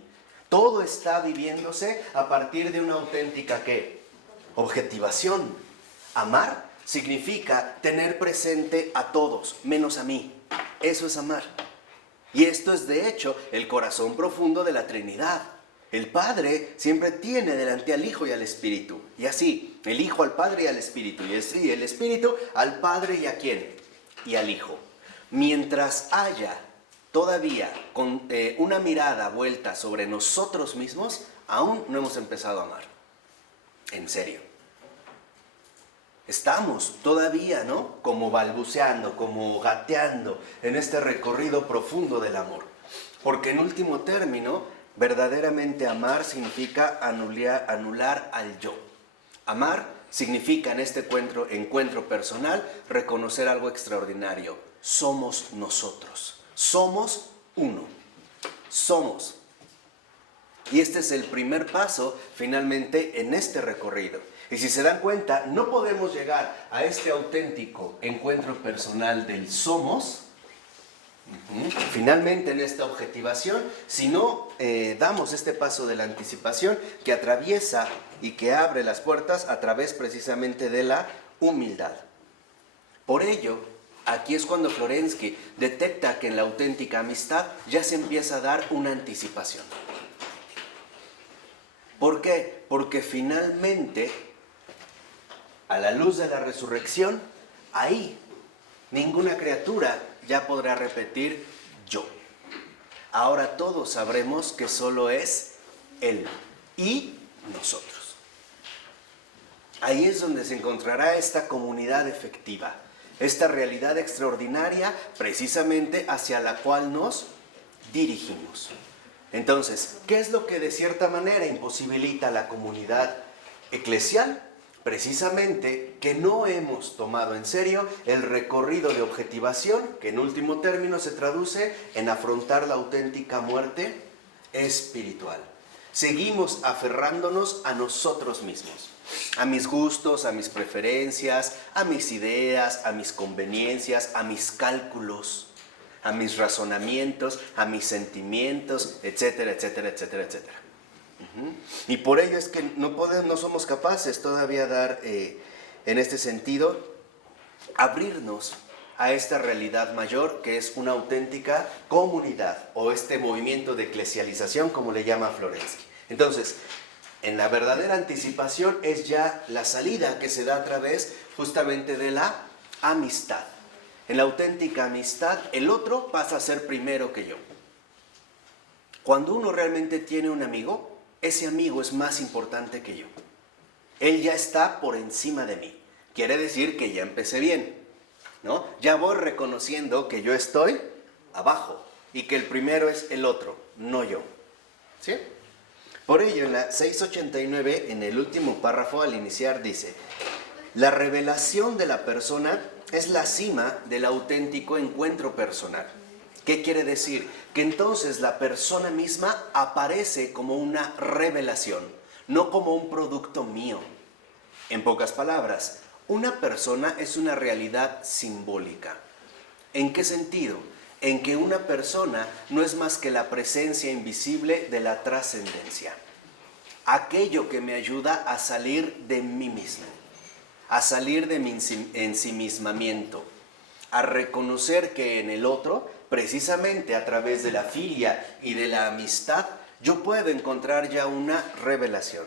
Todo está viviéndose a partir de una auténtica ¿qué? Objetivación. Amar significa tener presente a todos, menos a mí. Eso es amar. Y esto es de hecho el corazón profundo de la Trinidad. El Padre siempre tiene delante al Hijo y al Espíritu. Y así, el Hijo al Padre y al Espíritu. Y así, el Espíritu al Padre y ¿a quién? Y al Hijo. Mientras haya todavía con una mirada vuelta sobre nosotros mismos, aún no hemos empezado a amar. En serio. Estamos todavía, ¿no? Como balbuceando, como gateando en este recorrido profundo del amor. Porque en último término, verdaderamente amar significa anular al yo. Amar significa en este encuentro personal reconocer algo extraordinario. Somos nosotros. Somos uno. Somos. Y este es el primer paso finalmente en este recorrido. Y si se dan cuenta, no podemos llegar a este auténtico encuentro personal del somos, finalmente en esta objetivación, si no damos este paso de la anticipación que atraviesa y que abre las puertas a través precisamente de la humildad. Por ello, aquí es cuando Florensky detecta que en la auténtica amistad ya se empieza a dar una anticipación. ¿Por qué? Porque finalmente, a la luz de la resurrección, ahí ninguna criatura ya podrá repetir yo. Ahora todos sabremos que solo es Él y nosotros. Ahí es donde se encontrará esta comunidad efectiva, esta realidad extraordinaria precisamente hacia la cual nos dirigimos. Entonces, ¿qué es lo que de cierta manera imposibilita a la comunidad eclesial? Precisamente que no hemos tomado en serio el recorrido de objetivación, que en último término se traduce en afrontar la auténtica muerte espiritual. Seguimos aferrándonos a nosotros mismos, a mis gustos, a mis preferencias, a mis ideas, a mis conveniencias, a mis cálculos, a mis razonamientos, a mis sentimientos, etcétera, etcétera, etcétera, etcétera. Y por ello es que no somos capaces todavía dar, en este sentido, abrirnos a esta realidad mayor que es una auténtica comunidad o este movimiento de eclesialización como le llama Florensky. Entonces, en la verdadera anticipación es ya la salida que se da a través justamente de la amistad. En la auténtica amistad, el otro pasa a ser primero que yo. Cuando uno realmente tiene un amigo, ese amigo es más importante que yo. Él ya está por encima de mí. Quiere decir que ya empecé bien, ¿no? Ya voy reconociendo que yo estoy abajo y que el primero es el otro, no yo. ¿Sí? Por ello, en la 689, en el último párrafo al iniciar, dice: la revelación de la persona es la cima del auténtico encuentro personal. ¿Qué quiere decir? Que entonces la persona misma aparece como una revelación, no como un producto mío. En pocas palabras, una persona es una realidad simbólica. ¿En qué sentido? En que una persona no es más que la presencia invisible de la trascendencia. Aquello que me ayuda a salir de mí mismo, a salir de mi ensimismamiento, a reconocer que en el otro, precisamente a través de la filia y de la amistad, yo puedo encontrar ya una revelación.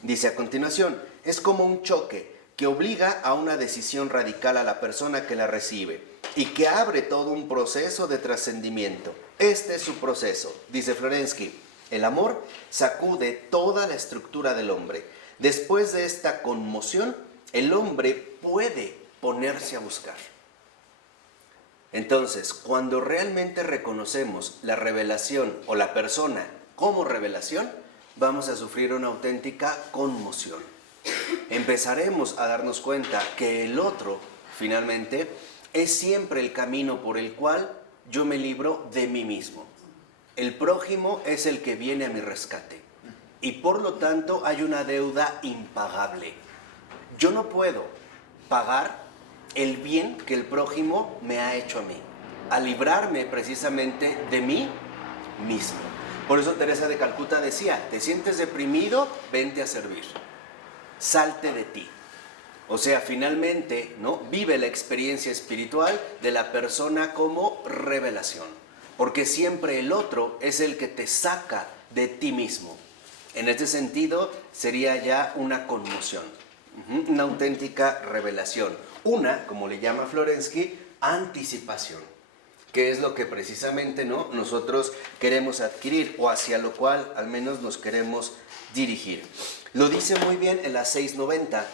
Dice a continuación: es como un choque que obliga a una decisión radical a la persona que la recibe y que abre todo un proceso de trascendimiento. Este es su proceso, dice Florensky. El amor sacude toda la estructura del hombre. Después de esta conmoción, el hombre puede ponerse a buscar. Entonces, cuando realmente reconocemos la revelación o la persona como revelación, vamos a sufrir una auténtica conmoción. Empezaremos a darnos cuenta que el otro, finalmente, es siempre el camino por el cual yo me libro de mí mismo. El prójimo es el que viene a mi rescate y por lo tanto hay una deuda impagable. Yo no puedo pagar el bien que el prójimo me ha hecho a mí, a librarme precisamente de mí mismo. Por eso Teresa de Calcuta decía, ¿te sientes deprimido? Vente a servir. Salte de ti. O sea, finalmente, ¿no? Vive la experiencia espiritual de la persona como revelación. Porque siempre el otro es el que te saca de ti mismo. En este sentido, sería ya una conmoción, una auténtica revelación. Una, como le llama Florensky, anticipación, que es lo que precisamente, ¿no?, nosotros queremos adquirir, o hacia lo cual al menos nos queremos dirigir. Lo dice muy bien en las 690,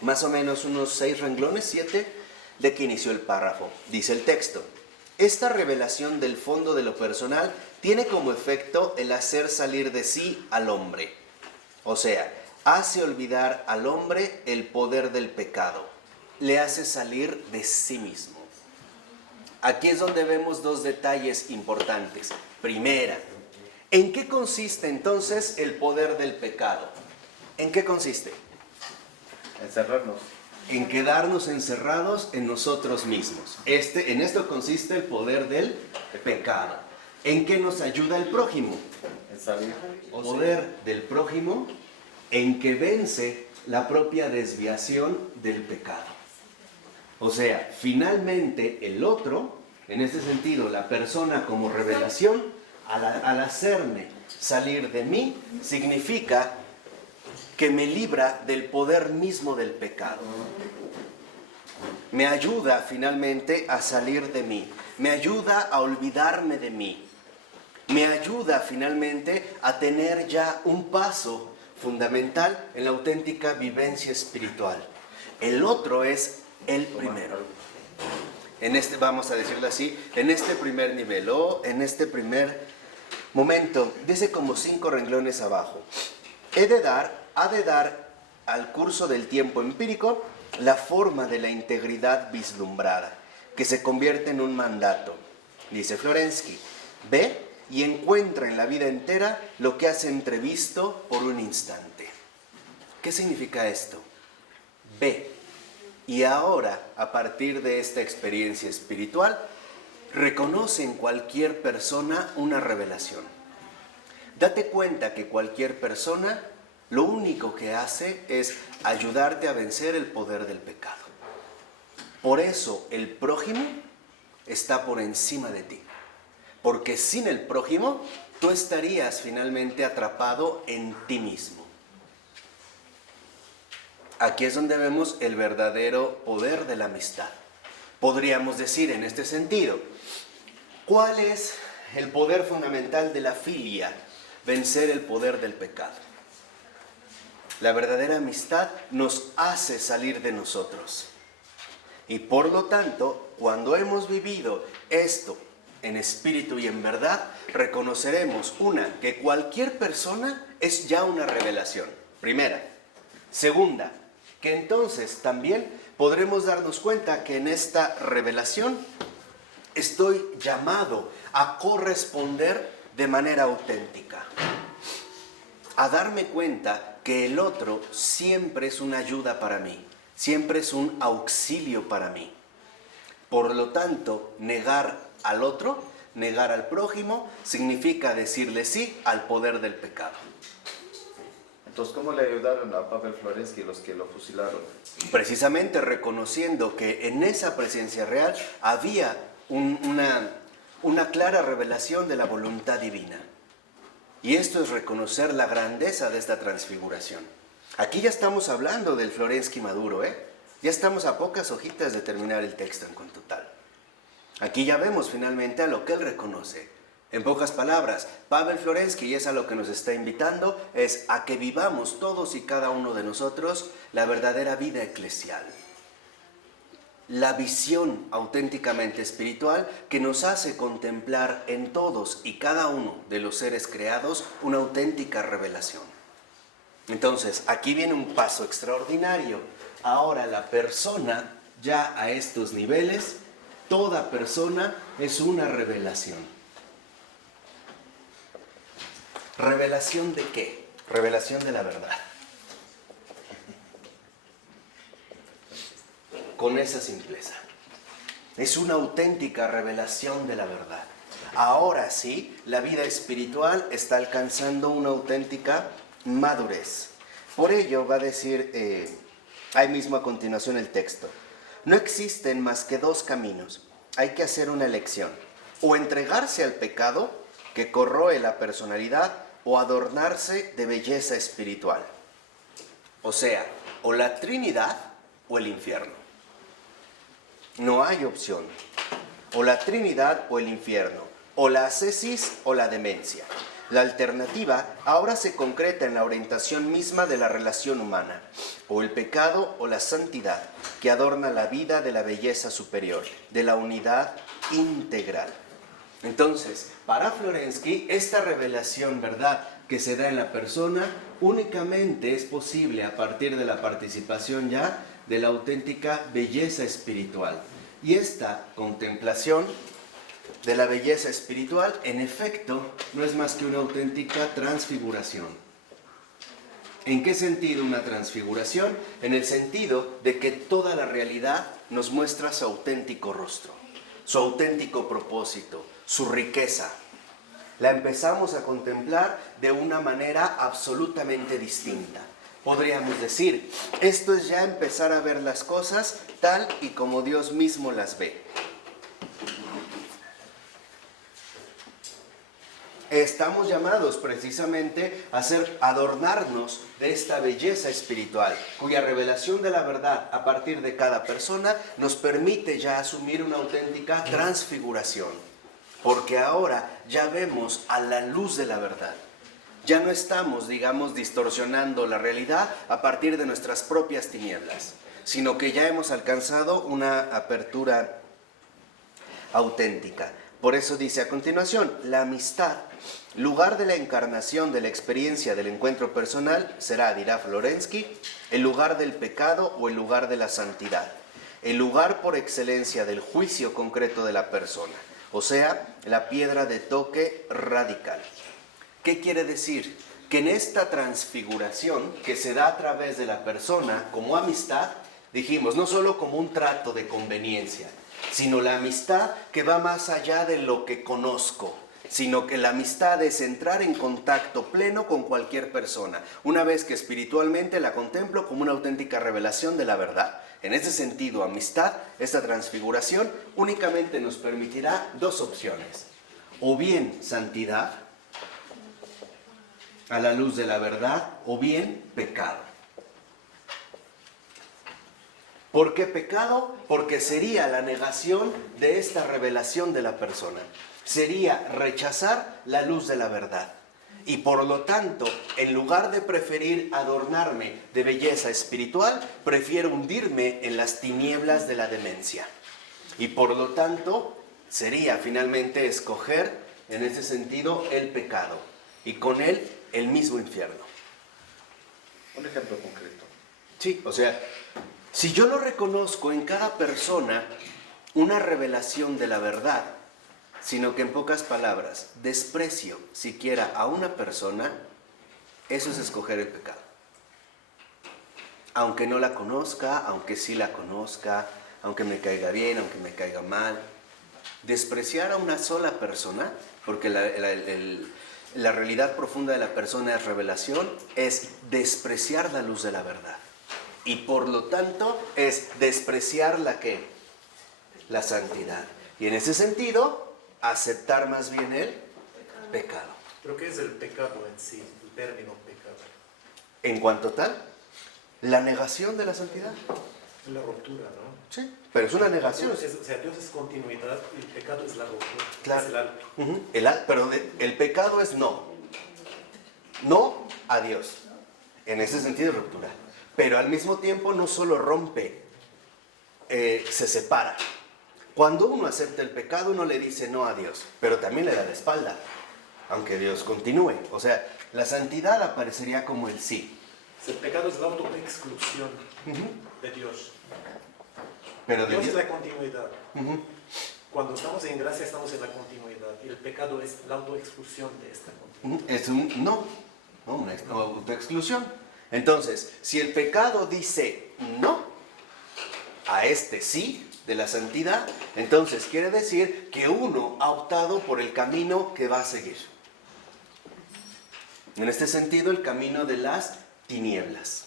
más o menos unos 6 renglones, 7, de que inició el párrafo. Dice el texto: esta revelación del fondo de lo personal tiene como efecto el hacer salir de sí al hombre. O sea, hace olvidar al hombre el poder del pecado. Le hace salir de sí mismo. Aquí es donde vemos dos detalles importantes. Primera, ¿en qué consiste entonces el poder del pecado? ¿En qué consiste? Encerrarnos. En quedarnos encerrados en nosotros mismos. En esto consiste el poder del pecado. ¿En qué nos ayuda el prójimo? En salir. El poder del prójimo en que vence la propia desviación del pecado. O sea, finalmente el otro, en este sentido, la persona como revelación, al hacerme salir de mí, significa que me libra del poder mismo del pecado. Me ayuda finalmente a salir de mí. Me ayuda a olvidarme de mí. Me ayuda finalmente a tener ya un paso fundamental en la auténtica vivencia espiritual. El otro es el primero. Vamos a decirlo así, en este primer nivel o en este primer momento, dice como 5 renglones abajo. Ha de dar al curso del tiempo empírico la forma de la integridad vislumbrada, que se convierte en un mandato. Dice Florensky, ve y encuentra en la vida entera lo que has entrevisto por un instante. ¿Qué significa esto? Ve. Y ahora, a partir de esta experiencia espiritual, reconoce en cualquier persona una revelación. Date cuenta que cualquier persona lo único que hace es ayudarte a vencer el poder del pecado. Por eso el prójimo está por encima de ti. Porque sin el prójimo, tú estarías finalmente atrapado en ti mismo. Aquí es donde vemos el verdadero poder de la amistad. Podríamos decir en este sentido, ¿cuál es el poder fundamental de la filia? Vencer el poder del pecado. La verdadera amistad nos hace salir de nosotros. Y por lo tanto, cuando hemos vivido esto en espíritu y en verdad, reconoceremos, que cualquier persona es ya una revelación. Primera. Segunda, que entonces también podremos darnos cuenta que en esta revelación estoy llamado a corresponder de manera auténtica. A darme cuenta que el otro siempre es una ayuda para mí, siempre es un auxilio para mí. Por lo tanto, negar al otro, negar al prójimo, significa decirle sí al poder del pecado. Entonces, ¿cómo le ayudaron a Pavel Florensky los que lo fusilaron? Precisamente reconociendo que en esa presencia real había una clara revelación de la voluntad divina. Y esto es reconocer la grandeza de esta transfiguración. Aquí ya estamos hablando del Florensky maduro, Ya estamos a pocas hojitas de terminar el texto en cuanto tal. Aquí ya vemos finalmente a lo que él reconoce. En pocas palabras, Pavel Florensky, y es a lo que nos está invitando, es a que vivamos todos y cada uno de nosotros la verdadera vida eclesial. La visión auténticamente espiritual que nos hace contemplar en todos y cada uno de los seres creados una auténtica revelación. Entonces, aquí viene un paso extraordinario. Ahora la persona, ya a estos niveles, toda persona es una revelación. ¿Revelación de qué? Revelación de la verdad. Con esa simpleza. Es una auténtica revelación de la verdad. ahora sí, la vida espiritual está alcanzando una auténtica madurez. Por ello va a decir, ahí mismo a continuación el texto, no existen más que dos caminos, hay que hacer una elección, o entregarse al pecado que corroe la personalidad o adornarse de belleza espiritual. O sea, o la Trinidad o el infierno. No hay opción. O la Trinidad o el infierno. O la ascesis o la demencia. La alternativa ahora se concreta en la orientación misma de la relación humana. O el pecado o la santidad, que adorna la vida de la belleza superior, de la unidad integral. Entonces, para Florensky, esta revelación, ¿verdad?, que se da en la persona, únicamente es posible a partir de la participación ya de la auténtica belleza espiritual. Y esta contemplación de la belleza espiritual, en efecto, no es más que una auténtica transfiguración. ¿En qué sentido una transfiguración? En el sentido de que toda la realidad nos muestra su auténtico rostro, su auténtico propósito, su riqueza. La empezamos a contemplar de una manera absolutamente distinta. Podríamos decir, esto es ya empezar a ver las cosas tal y como Dios mismo las ve. Estamos llamados precisamente a adornarnos de esta belleza espiritual, cuya revelación de la verdad a partir de cada persona nos permite ya asumir una auténtica transfiguración. Porque ahora ya vemos a la luz de la verdad. Ya no estamos, digamos, distorsionando la realidad a partir de nuestras propias tinieblas, sino que ya hemos alcanzado una apertura auténtica. Por eso dice a continuación, la amistad, lugar de la encarnación de la experiencia del encuentro personal, será, dirá Florensky, el lugar del pecado o el lugar de la santidad, el lugar por excelencia del juicio concreto de la persona, o sea, la piedra de toque radical. ¿Qué quiere decir? Que en esta transfiguración que se da a través de la persona como amistad, dijimos, no solo como un trato de conveniencia, sino la amistad que va más allá de lo que conozco, sino que la amistad es entrar en contacto pleno con cualquier persona, una vez que espiritualmente la contemplo como una auténtica revelación de la verdad. En ese sentido, amistad, esta transfiguración únicamente nos permitirá dos opciones, o bien santidad, a la luz de la verdad, o bien pecado. ¿Por qué pecado? Porque sería la negación de esta revelación de la persona. Sería rechazar la luz de la verdad. Y por lo tanto, en lugar de preferir adornarme de belleza espiritual, prefiero hundirme en las tinieblas de la demencia. Y por lo tanto, sería finalmente escoger, en ese sentido, el pecado. Y con él, el mismo infierno. Un ejemplo concreto. Sí, o sea, si yo no reconozco en cada persona una revelación de la verdad, sino que en pocas palabras desprecio siquiera a una persona, eso es escoger el pecado. Aunque no la conozca, aunque sí la conozca, aunque me caiga bien, aunque me caiga mal, despreciar a una sola persona, porque la realidad profunda de la persona es revelación, es despreciar la luz de la verdad. Y por lo tanto es despreciar la ¿qué? La santidad. Y en ese sentido, aceptar más bien el pecado. ¿Pero qué es el pecado en sí, el término pecado? En cuanto tal, la negación de la santidad. Es la ruptura, ¿no? Sí, pero es una negación. O sea, Dios es continuidad y el pecado es la ruptura. Claro. Es el alto. Pero el pecado es no. No a Dios. En ese sentido es ruptura. Pero al mismo tiempo no solo rompe, se separa. Cuando uno acepta el pecado, uno le dice no a Dios, pero también le da la espalda, aunque Dios continúe. O sea, la santidad aparecería como el sí. El pecado es la autoexclusión de Dios. Pero de Dios es Dios, la continuidad. Cuando estamos en gracia, estamos en la continuidad. Y el pecado es la autoexclusión de esta continuidad. es un no, una autoexclusión. Entonces, si el pecado dice no, a este sí, de la santidad, entonces quiere decir que uno ha optado por el camino que va a seguir. En este sentido, el camino de las tinieblas.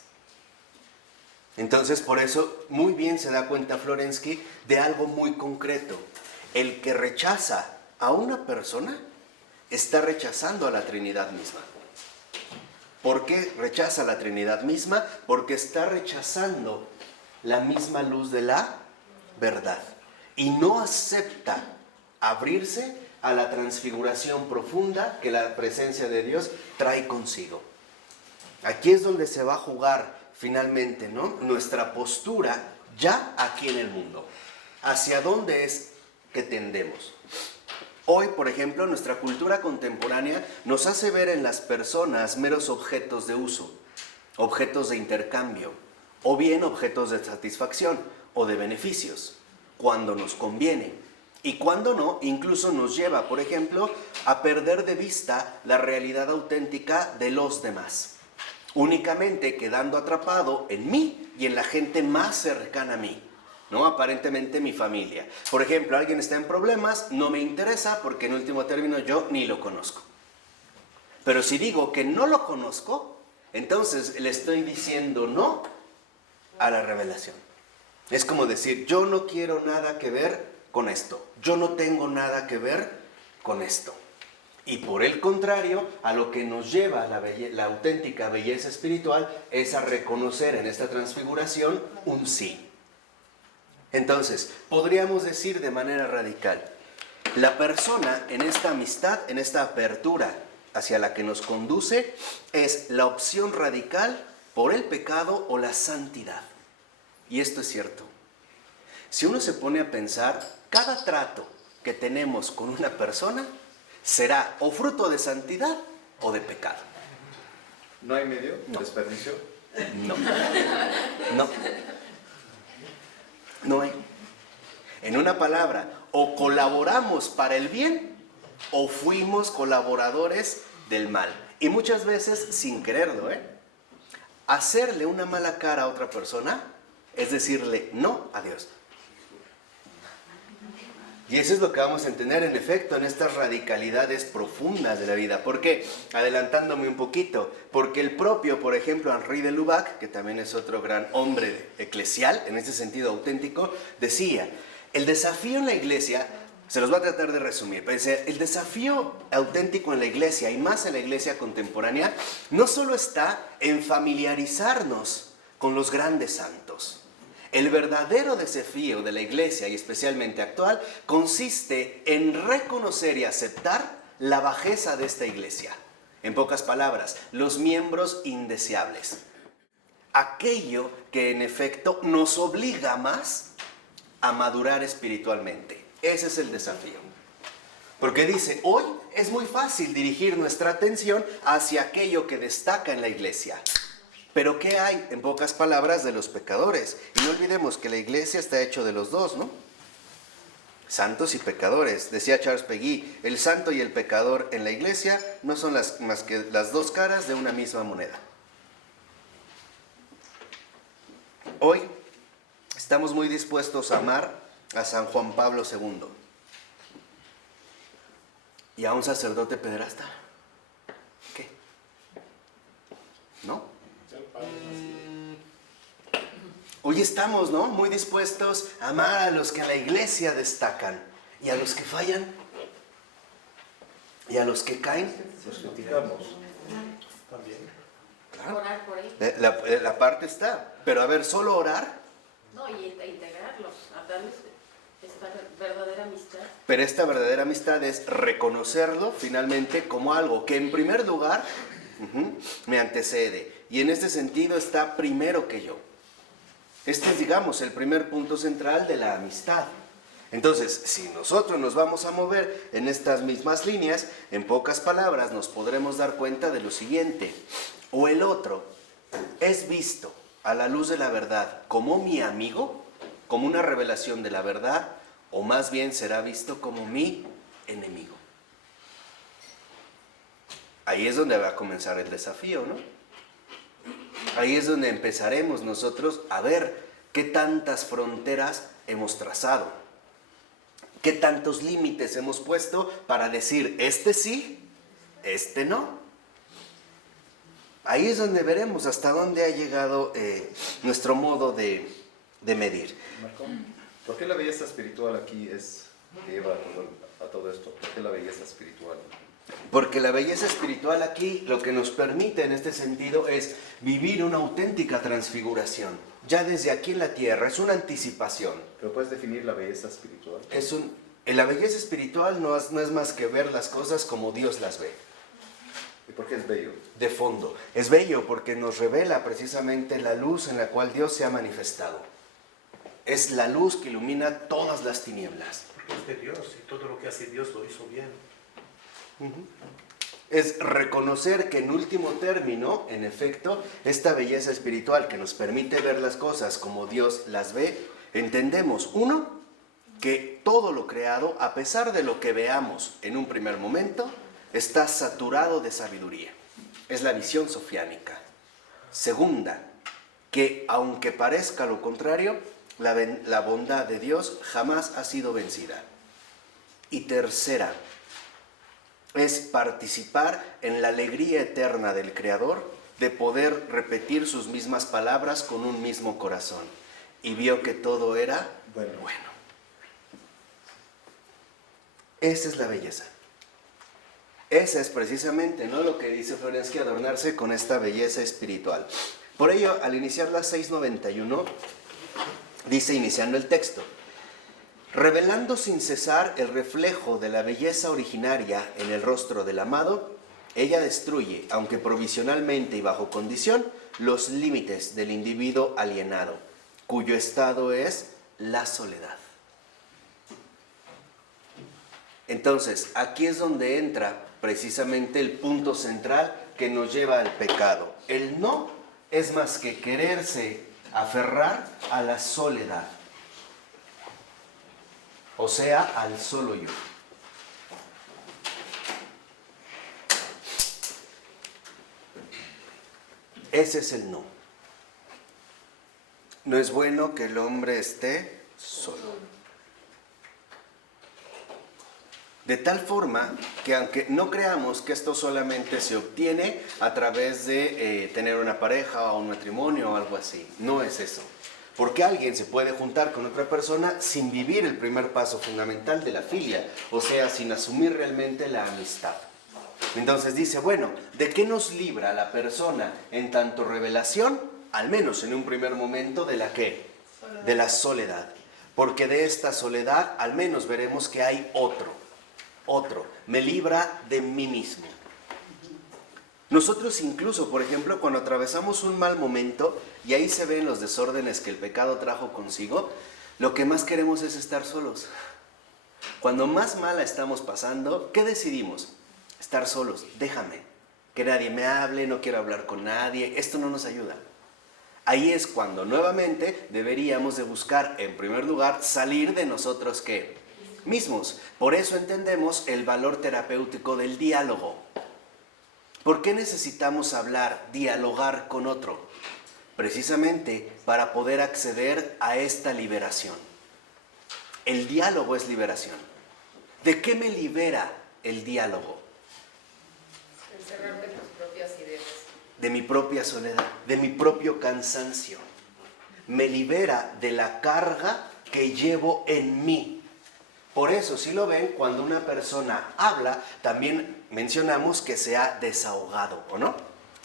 Entonces, por eso, muy bien se da cuenta Florensky de algo muy concreto. El que rechaza a una persona está rechazando a la Trinidad misma. ¿Por qué rechaza la Trinidad misma? Porque está rechazando la misma luz de la verdad y no acepta abrirse a la transfiguración profunda que la presencia de Dios trae consigo. Aquí es donde se va a jugar finalmente, ¿no?, nuestra postura ya aquí en el mundo. ¿Hacia dónde es que tendemos? Hoy, por ejemplo, nuestra cultura contemporánea nos hace ver en las personas meros objetos de uso, objetos de intercambio, o bien objetos de satisfacción o de beneficios, cuando nos conviene. Y cuando no, incluso nos lleva, por ejemplo, a perder de vista la realidad auténtica de los demás, únicamente quedando atrapado en mí y en la gente más cercana a mí, ¿no? Aparentemente mi familia. Por ejemplo, alguien está en problemas, no me interesa porque en último término yo ni lo conozco. Pero si digo que no lo conozco, entonces le estoy diciendo no a la revelación. Es como decir, yo no quiero nada que ver con esto, yo no tengo nada que ver con esto. Y por el contrario, a lo que nos lleva la auténtica belleza espiritual es a reconocer en esta transfiguración un sí. Entonces, podríamos decir de manera radical, la persona en esta amistad, en esta apertura hacia la que nos conduce, es la opción radical por el pecado o la santidad. Y esto es cierto. Si uno se pone a pensar, cada trato que tenemos con una persona será o fruto de santidad o de pecado. ¿No hay medio? No. ¿Desperdicio? No. No. No hay. En una palabra, o colaboramos para el bien o fuimos colaboradores del mal. Y muchas veces sin quererlo, Hacerle una mala cara a otra persona es decirle no a Dios. Y eso es lo que vamos a entender en efecto en estas radicalidades profundas de la vida. ¿Por qué? Adelantándome un poquito. Porque el propio, por ejemplo, Henri de Lubac, que también es otro gran hombre eclesial, en este sentido auténtico, decía, el desafío en la iglesia, se los voy a tratar de resumir, pero decía, el desafío auténtico en la iglesia, y más en la iglesia contemporánea, no solo está en familiarizarnos con los grandes santos. El verdadero desafío de la iglesia, y especialmente actual, consiste en reconocer y aceptar la bajeza de esta iglesia. En pocas palabras, los miembros indeseables. Aquello que en efecto nos obliga más a madurar espiritualmente. Ese es el desafío. Porque dice, hoy es muy fácil dirigir nuestra atención hacia aquello que destaca en la iglesia. Pero ¿qué hay, en pocas palabras, de los pecadores? Y no olvidemos que la iglesia está hecho de los dos, ¿no? Santos y pecadores. Decía Charles Peguy, el santo y el pecador en la iglesia no son más que las dos caras de una misma moneda. Hoy estamos muy dispuestos a amar a San Juan Pablo II y a un sacerdote pederasta. ¿Qué? ¿No? Hoy estamos, ¿no?, muy dispuestos a amar a los que en la iglesia destacan y a los que fallan y a los que caen. Los criticamos. También. Orar por ellos. La parte está, pero a ver, solo orar. No, y integrarlos, a darles esta verdadera amistad. Pero esta verdadera amistad es reconocerlo finalmente como algo que en primer lugar me antecede. Y en este sentido está primero que yo. Este es, digamos, el primer punto central de la amistad. Entonces, si nosotros nos vamos a mover en estas mismas líneas, en pocas palabras nos podremos dar cuenta de lo siguiente. O el otro es visto a la luz de la verdad como mi amigo, como una revelación de la verdad, o más bien será visto como mi enemigo. Ahí es donde va a comenzar el desafío, ¿no? Ahí es donde empezaremos nosotros a ver ¿Qué tantas fronteras hemos trazado? ¿Qué tantos límites hemos puesto para decir, este sí, este no? Ahí es donde veremos hasta dónde ha llegado nuestro modo de medir. Marco, ¿por qué la belleza espiritual aquí que lleva a todo esto? ¿Por qué la belleza espiritual? Porque la belleza espiritual aquí lo que nos permite en este sentido es vivir una auténtica transfiguración. Ya desde aquí en la tierra es una anticipación. ¿Pero puedes definir la belleza espiritual? La belleza espiritual no es más que ver las cosas como Dios las ve. ¿Y por qué es bello? De fondo. Es bello porque nos revela precisamente la luz en la cual Dios se ha manifestado. Es la luz que ilumina todas las tinieblas. Porque es de Dios y todo lo que hace Dios lo hizo bien. Es reconocer que en último término, en efecto, esta belleza espiritual que nos permite ver las cosas como Dios las ve, entendemos, uno, que todo lo creado, a pesar de lo que veamos en un primer momento, está saturado de sabiduría. Es la visión sofiánica. Segunda, que aunque parezca lo contrario, la bondad de Dios jamás ha sido vencida. Y tercera, es participar en la alegría eterna del Creador de poder repetir sus mismas palabras con un mismo corazón. Y vio que todo era bueno. Esa es la belleza. Esa es precisamente, ¿no?, lo que dice Florensky, adornarse con esta belleza espiritual. Por ello, al iniciar la 691, dice, iniciando el texto, revelando sin cesar el reflejo de la belleza originaria en el rostro del amado, ella destruye, aunque provisionalmente y bajo condición, los límites del individuo alienado, cuyo estado es la soledad. Entonces, aquí es donde entra precisamente el punto central que nos lleva al pecado. El no es más que quererse aferrar a la soledad. O sea, al solo yo. Ese es el no. No es bueno que el hombre esté solo. De tal forma que aunque no creamos que esto solamente se obtiene a través de tener una pareja o un matrimonio o algo así. No es eso. Porque alguien se puede juntar con otra persona sin vivir el primer paso fundamental de la filia, o sea, sin asumir realmente la amistad. Entonces dice, bueno, ¿de qué nos libra la persona en tanto revelación? Al menos en un primer momento, ¿de la qué? De la soledad. Porque de esta soledad al menos veremos que hay otro. Me libra de mí mismo. Nosotros incluso, por ejemplo, cuando atravesamos un mal momento y ahí se ven los desórdenes que el pecado trajo consigo, lo que más queremos es estar solos. Cuando más mala estamos pasando, ¿qué decidimos? Estar solos. Déjame, que nadie me hable, no quiero hablar con nadie, esto no nos ayuda. Ahí es cuando nuevamente deberíamos de buscar, en primer lugar, salir de nosotros ¿qué? Mismos. Por eso entendemos el valor terapéutico del diálogo. ¿Por qué necesitamos hablar, dialogar con otro? Precisamente para poder acceder a esta liberación. El diálogo es liberación. ¿De qué me libera el diálogo? Encerrarte tus propias ideas. De mi propia soledad, de mi propio cansancio. Me libera de la carga que llevo en mí. Por eso, si lo ven, cuando una persona habla, también mencionamos que se ha desahogado, ¿o no?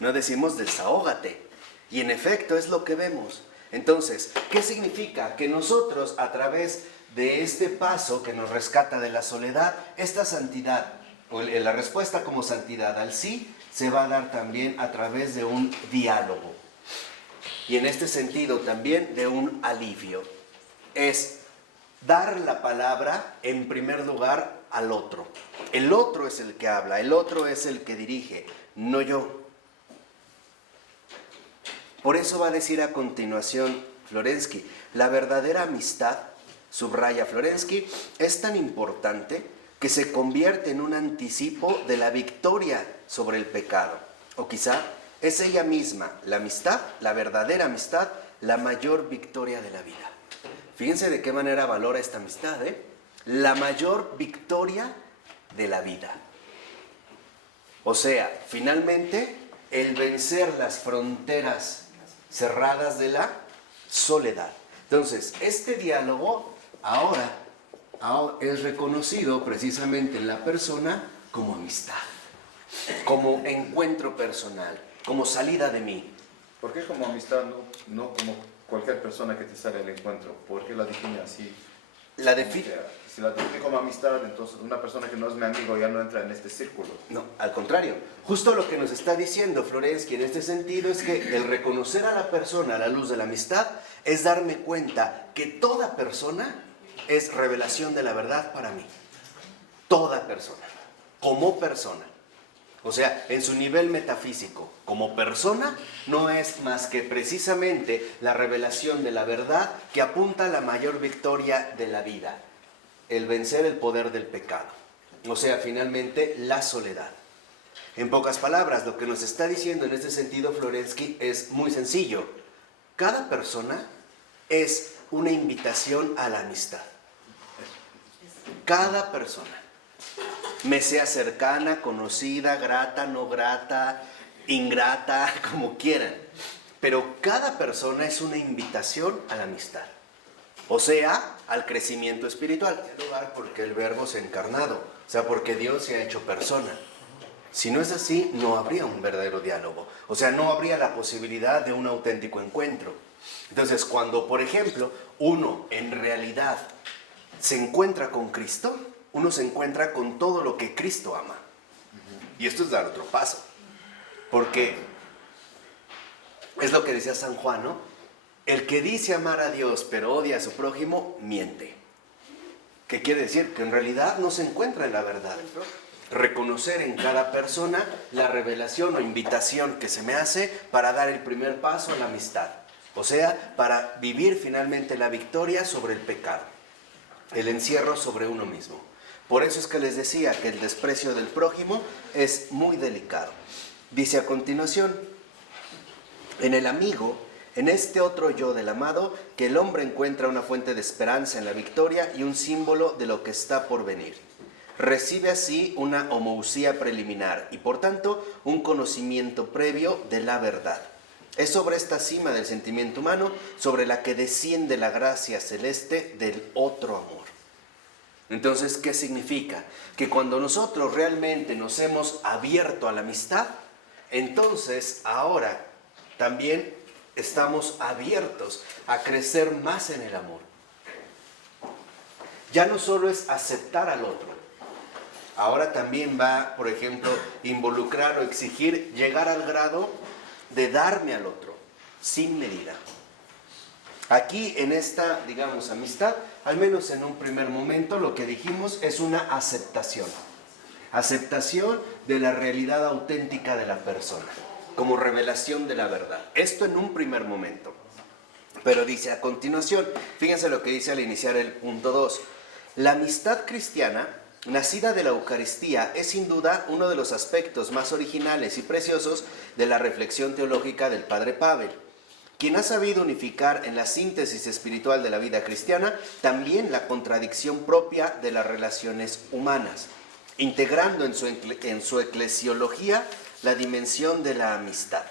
No decimos desahógate. Y en efecto es lo que vemos. Entonces, ¿qué significa? Que nosotros, a través de este paso que nos rescata de la soledad, esta santidad, o la respuesta como santidad al sí, se va a dar también a través de un diálogo. Y en este sentido también de un alivio. Es dar la palabra en primer lugar al otro. El otro es el que habla, el otro es el que dirige, no yo. Por eso va a decir a continuación Florensky, la verdadera amistad, subraya Florensky, es tan importante que se convierte en un anticipo de la victoria sobre el pecado. O quizá es ella misma, la amistad, la verdadera amistad, la mayor victoria de la vida. Fíjense de qué manera valora esta amistad, ¿eh? La mayor victoria de la vida. O sea, finalmente, el vencer las fronteras cerradas de la soledad. Entonces, este diálogo ahora es reconocido precisamente en la persona como amistad, como encuentro personal, como salida de mí. ¿Por qué como amistad, no como cualquier persona que te sale al encuentro? ¿Por qué la define así? Si la define como amistad, entonces una persona que no es mi amigo ya no entra en este círculo. No, al contrario. Justo lo que nos está diciendo Florensky en este sentido es que el reconocer a la persona a la luz de la amistad es darme cuenta que toda persona es revelación de la verdad para mí. Toda persona, como persona. O sea, en su nivel metafísico, como persona, no es más que precisamente la revelación de la verdad que apunta a la mayor victoria de la vida, el vencer el poder del pecado. O sea, finalmente, la soledad. En pocas palabras, lo que nos está diciendo en este sentido Florensky es muy sencillo. Cada persona es una invitación a la amistad. Cada persona. Me sea cercana, conocida, grata, no grata, ingrata, como quieran. Pero cada persona es una invitación a la amistad. O sea, al crecimiento espiritual. En primer lugar, porque el Verbo se ha encarnado. O sea, porque Dios se ha hecho persona. Si no es así, no habría un verdadero diálogo. O sea, no habría la posibilidad de un auténtico encuentro. Entonces, cuando, por ejemplo, uno en realidad se encuentra con Cristo, uno se encuentra con todo lo que Cristo ama. Y esto es dar otro paso. Porque es lo que decía San Juan, ¿no? El que dice amar a Dios pero odia a su prójimo, miente. ¿Qué quiere decir? Que en realidad no se encuentra en la verdad. Reconocer en cada persona la revelación o invitación que se me hace para dar el primer paso a la amistad. O sea, para vivir finalmente la victoria sobre el pecado. El encierro sobre uno mismo. Por eso es que les decía que el desprecio del prójimo es muy delicado. Dice a continuación, en el amigo, en este otro yo del amado, que el hombre encuentra una fuente de esperanza en la victoria y un símbolo de lo que está por venir. Recibe así una homousía preliminar y por tanto un conocimiento previo de la verdad. Es sobre esta cima del sentimiento humano sobre la que desciende la gracia celeste del otro amor. Entonces, ¿qué significa? Que cuando nosotros realmente nos hemos abierto a la amistad, entonces ahora también estamos abiertos a crecer más en el amor. Ya no solo es aceptar al otro, ahora también va, por ejemplo, involucrar o exigir llegar al grado de darme al otro, sin medida. Aquí en esta, digamos, amistad, al menos en un primer momento, lo que dijimos es una aceptación. Aceptación de la realidad auténtica de la persona, como revelación de la verdad. Esto en un primer momento. Pero dice a continuación, fíjense lo que dice al iniciar el punto 2. La amistad cristiana, nacida de la Eucaristía, es sin duda uno de los aspectos más originales y preciosos de la reflexión teológica del Padre Pavel, quien ha sabido unificar en la síntesis espiritual de la vida cristiana también la contradicción propia de las relaciones humanas, integrando en su eclesiología la dimensión de la amistad.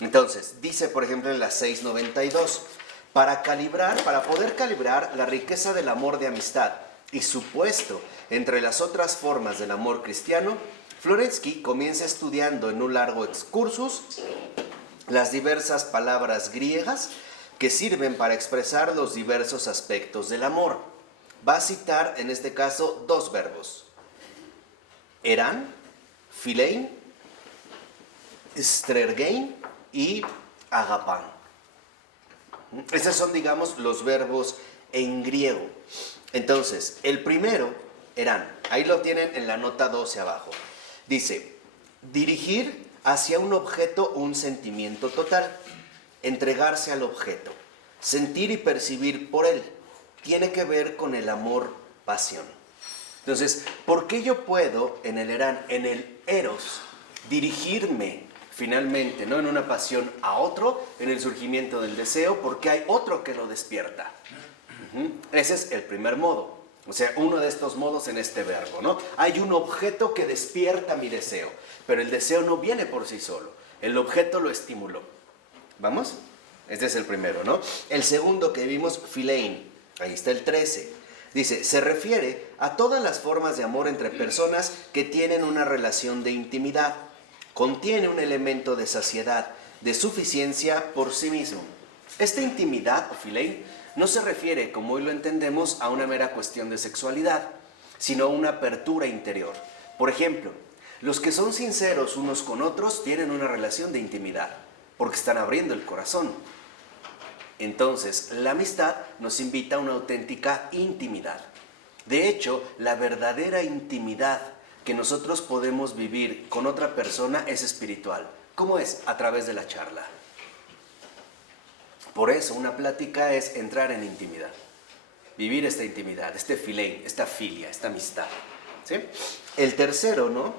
Entonces, dice por ejemplo en la 692, para poder calibrar la riqueza del amor de amistad y su puesto entre las otras formas del amor cristiano, Florensky comienza estudiando en un largo excursus las diversas palabras griegas que sirven para expresar los diversos aspectos del amor. Va a citar en este caso dos verbos, eran, philein, strergein y agapan. Esos son, digamos, los verbos en griego. Entonces, el primero, eran, ahí lo tienen en la nota 12 abajo. Dice, dirigir hacia un objeto un sentimiento total, entregarse al objeto, sentir y percibir por él, tiene que ver con el amor-pasión. Entonces, ¿por qué yo puedo en el eros dirigirme finalmente, ¿no? En una pasión a otro, en el surgimiento del deseo, porque hay otro que lo despierta. Ese es el primer modo, o sea, uno de estos modos en este verbo, ¿no? Hay un objeto que despierta mi deseo, pero el deseo no viene por sí solo, el objeto lo estimuló. ¿Vamos? Este es el primero, ¿no? El segundo que vimos, philein, ahí está el 13. Dice, se refiere a todas las formas de amor entre personas que tienen una relación de intimidad. Contiene un elemento de saciedad, de suficiencia por sí mismo. Esta intimidad, o philein, no se refiere, como hoy lo entendemos, a una mera cuestión de sexualidad, sino a una apertura interior. Por ejemplo, los que son sinceros unos con otros tienen una relación de intimidad, porque están abriendo el corazón. Entonces, la amistad nos invita a una auténtica intimidad. De hecho, la verdadera intimidad que nosotros podemos vivir con otra persona es espiritual. ¿Cómo es? A través de la charla. Por eso, una plática es entrar en intimidad. Vivir esta intimidad, este philein, esta filia, esta amistad. ¿Sí? El tercero, ¿no?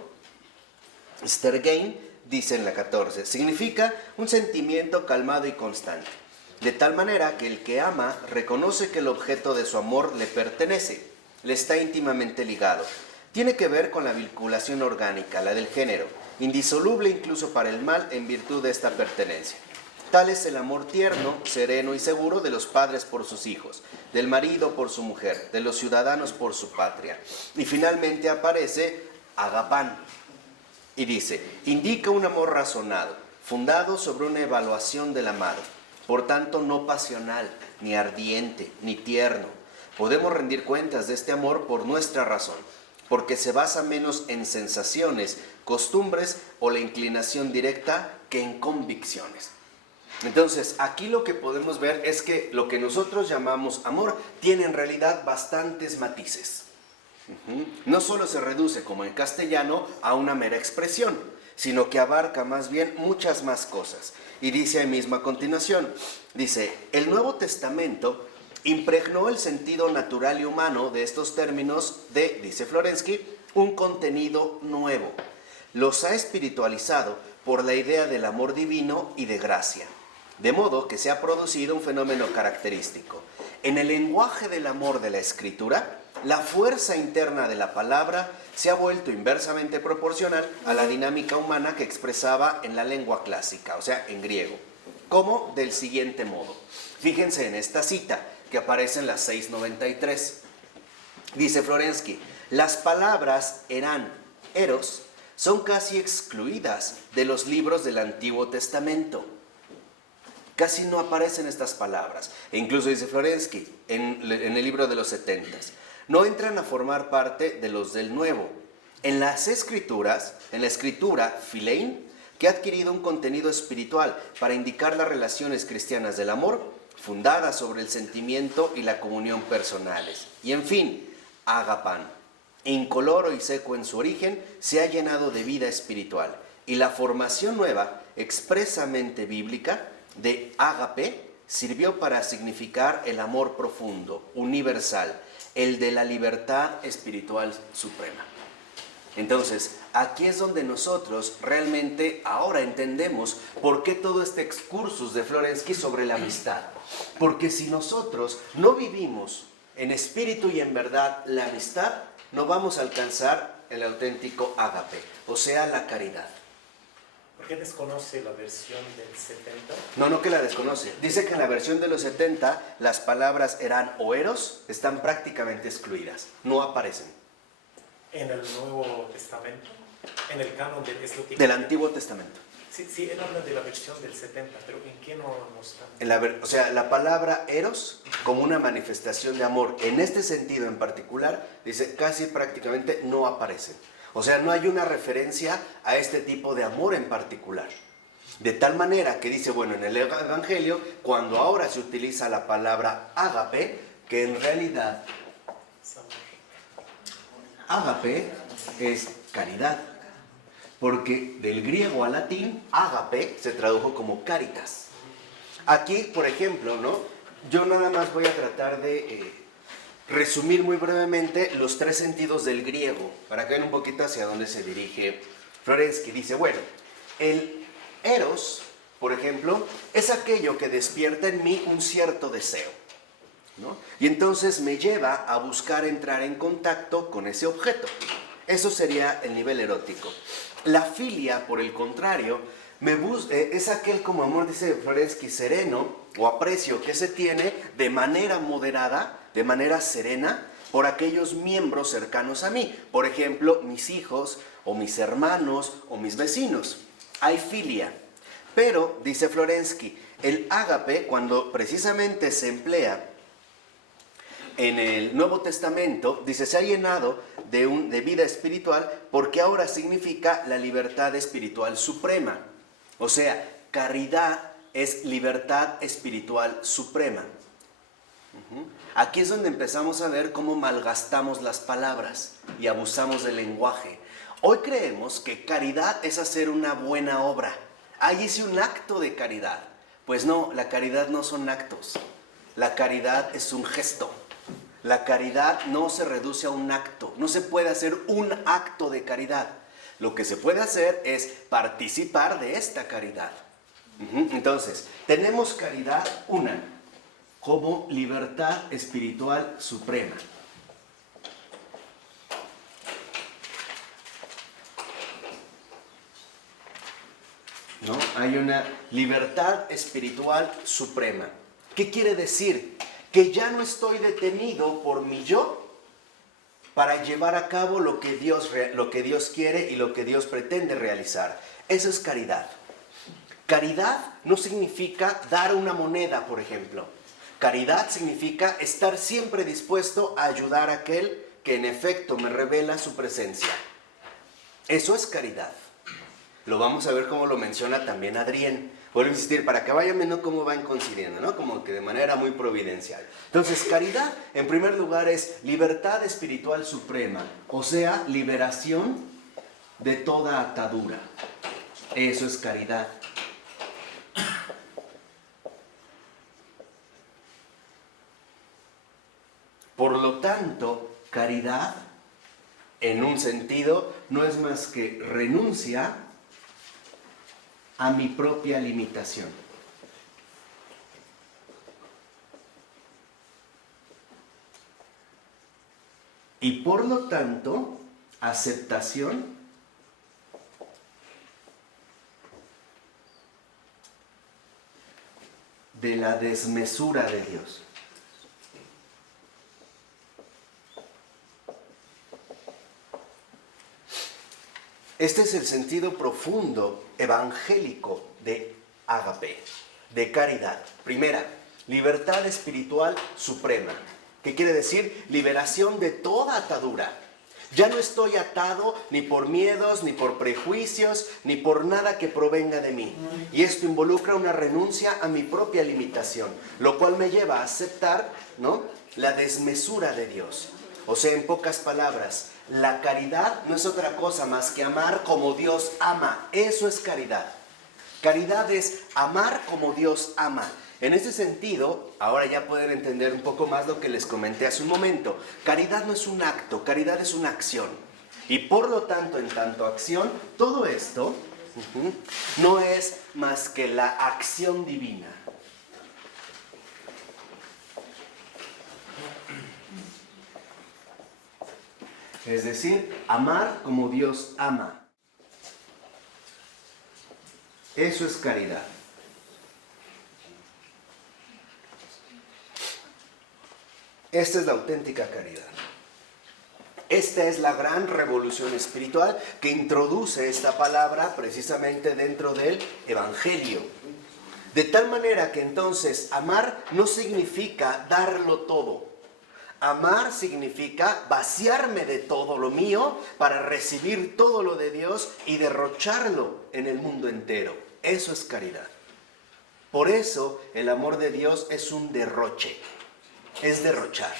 Stergein, dice en la 14, significa un sentimiento calmado y constante. De tal manera que el que ama reconoce que el objeto de su amor le pertenece, le está íntimamente ligado. Tiene que ver con la vinculación orgánica, la del género, indisoluble incluso para el mal en virtud de esta pertenencia. Tal es el amor tierno, sereno y seguro de los padres por sus hijos, del marido por su mujer, de los ciudadanos por su patria. Y finalmente aparece agapán y dice, indica un amor razonado, fundado sobre una evaluación del amado. Por tanto, no pasional, ni ardiente, ni tierno. Podemos rendir cuentas de este amor por nuestra razón, porque se basa menos en sensaciones, costumbres o la inclinación directa que en convicciones. Entonces, aquí lo que podemos ver es que lo que nosotros llamamos amor tiene en realidad bastantes matices. No solo se reduce, como en castellano, a una mera expresión, sino que abarca más bien muchas más cosas. Y dice ahí mismo a continuación, dice, el Nuevo Testamento impregnó el sentido natural y humano de estos términos de, dice Florensky, un contenido nuevo. Los ha espiritualizado por la idea del amor divino y de gracia. De modo que se ha producido un fenómeno característico. En el lenguaje del amor de la Escritura, la fuerza interna de la palabra se ha vuelto inversamente proporcional a la dinámica humana que expresaba en la lengua clásica, o sea, en griego, como del siguiente modo. Fíjense en esta cita que aparece en la 693. Dice Florensky, las palabras eros, son casi excluidas de los libros del Antiguo Testamento. Casi no aparecen estas palabras. E incluso dice Florensky, en el libro de los 70, no entran a formar parte de los del Nuevo. En las Escrituras, en la escritura philein, que ha adquirido un contenido espiritual para indicar las relaciones cristianas del amor, fundadas sobre el sentimiento y la comunión personales. Y en fin, agapán, incoloro y seco en su origen, se ha llenado de vida espiritual. Y la formación nueva, expresamente bíblica, de ágape, sirvió para significar el amor profundo, universal, el de la libertad espiritual suprema. Entonces, aquí es donde nosotros realmente ahora entendemos por qué todo este excursus de Florensky sobre la amistad. Porque si nosotros no vivimos en espíritu y en verdad la amistad, no vamos a alcanzar el auténtico ágape, o sea, la caridad. ¿Por qué desconoce la versión del 70? No que la desconoce. Dice que en la versión de los 70 las palabras eran o eros están prácticamente excluidas, no aparecen. En el Nuevo Testamento, en el canon del Antiguo Testamento. Sí, él habla de la versión del 70, pero ¿en qué no está? O sea, la palabra eros como una manifestación de amor, en este sentido en particular, dice casi prácticamente no aparecen. O sea, no hay una referencia a este tipo de amor en particular. De tal manera que dice, bueno, en el Evangelio, cuando ahora se utiliza la palabra ágape, que en realidad ágape es caridad. Porque del griego al latín, ágape se tradujo como caritas. Aquí, por ejemplo, ¿no? Yo nada más voy a tratar de resumir muy brevemente los tres sentidos del griego, para que vean un poquito hacia dónde se dirige Florensky. Dice, bueno, el Eros, por ejemplo, es aquello que despierta en mí un cierto deseo, ¿no? Y entonces me lleva a buscar entrar en contacto con ese objeto. Eso sería el nivel erótico. La filia, por el contrario, es aquel, como amor dice Florensky, sereno o aprecio que se tiene de manera moderada, de manera serena, por aquellos miembros cercanos a mí. Por ejemplo, mis hijos, o mis hermanos, o mis vecinos. Hay filia. Pero, dice Florensky, el ágape, cuando precisamente se emplea en el Nuevo Testamento, dice, se ha llenado de vida espiritual porque ahora significa la libertad espiritual suprema. O sea, caridad es libertad espiritual suprema. Aquí es donde empezamos a ver cómo malgastamos las palabras y abusamos del lenguaje. Hoy creemos que caridad es hacer una buena obra. Ahí hice un acto de caridad. Pues no, la caridad no son actos. La caridad es un gesto. La caridad no se reduce a un acto. No se puede hacer un acto de caridad. Lo que se puede hacer es participar de esta caridad. Entonces, tenemos caridad, una, como libertad espiritual suprema. ¿No? Hay una libertad espiritual suprema. ¿Qué quiere decir? Que ya no estoy detenido por mi yo para llevar a cabo lo que Dios quiere y lo que Dios pretende realizar. Eso es caridad. Caridad no significa dar una moneda, por ejemplo. Caridad significa estar siempre dispuesto a ayudar a aquel que en efecto me revela su presencia. Eso es caridad. Lo vamos a ver como lo menciona también Adrián. Vuelvo a insistir, para que vayan viendo cómo van coincidiendo, ¿no? Como que de manera muy providencial. Entonces, caridad, en primer lugar, es libertad espiritual suprema. O sea, liberación de toda atadura. Eso es caridad. Por lo tanto, caridad, en un sentido, no es más que renuncia a mi propia limitación. Y por lo tanto, aceptación de la desmesura de Dios. Este es el sentido profundo, evangélico de ágape, de caridad. Primera, libertad espiritual suprema. ¿Qué quiere decir? Liberación de toda atadura. Ya no estoy atado ni por miedos, ni por prejuicios, ni por nada que provenga de mí. Y esto involucra una renuncia a mi propia limitación, lo cual me lleva a aceptar, ¿no?, la desmesura de Dios. O sea, en pocas palabras, la caridad no es otra cosa más que amar como Dios ama. Eso es caridad. Caridad es amar como Dios ama. En ese sentido, ahora ya pueden entender un poco más lo que les comenté hace un momento. Caridad no es un acto, caridad es una acción. Y por lo tanto, en tanto acción, todo esto no es más que la acción divina. Es decir, amar como Dios ama. Eso es caridad. Esta es la auténtica caridad. Esta es la gran revolución espiritual que introduce esta palabra precisamente dentro del Evangelio. De tal manera que entonces amar no significa darlo todo. Amar significa vaciarme de todo lo mío para recibir todo lo de Dios y derrocharlo en el mundo entero. Eso es caridad. Por eso el amor de Dios es un derroche. Es derrochar.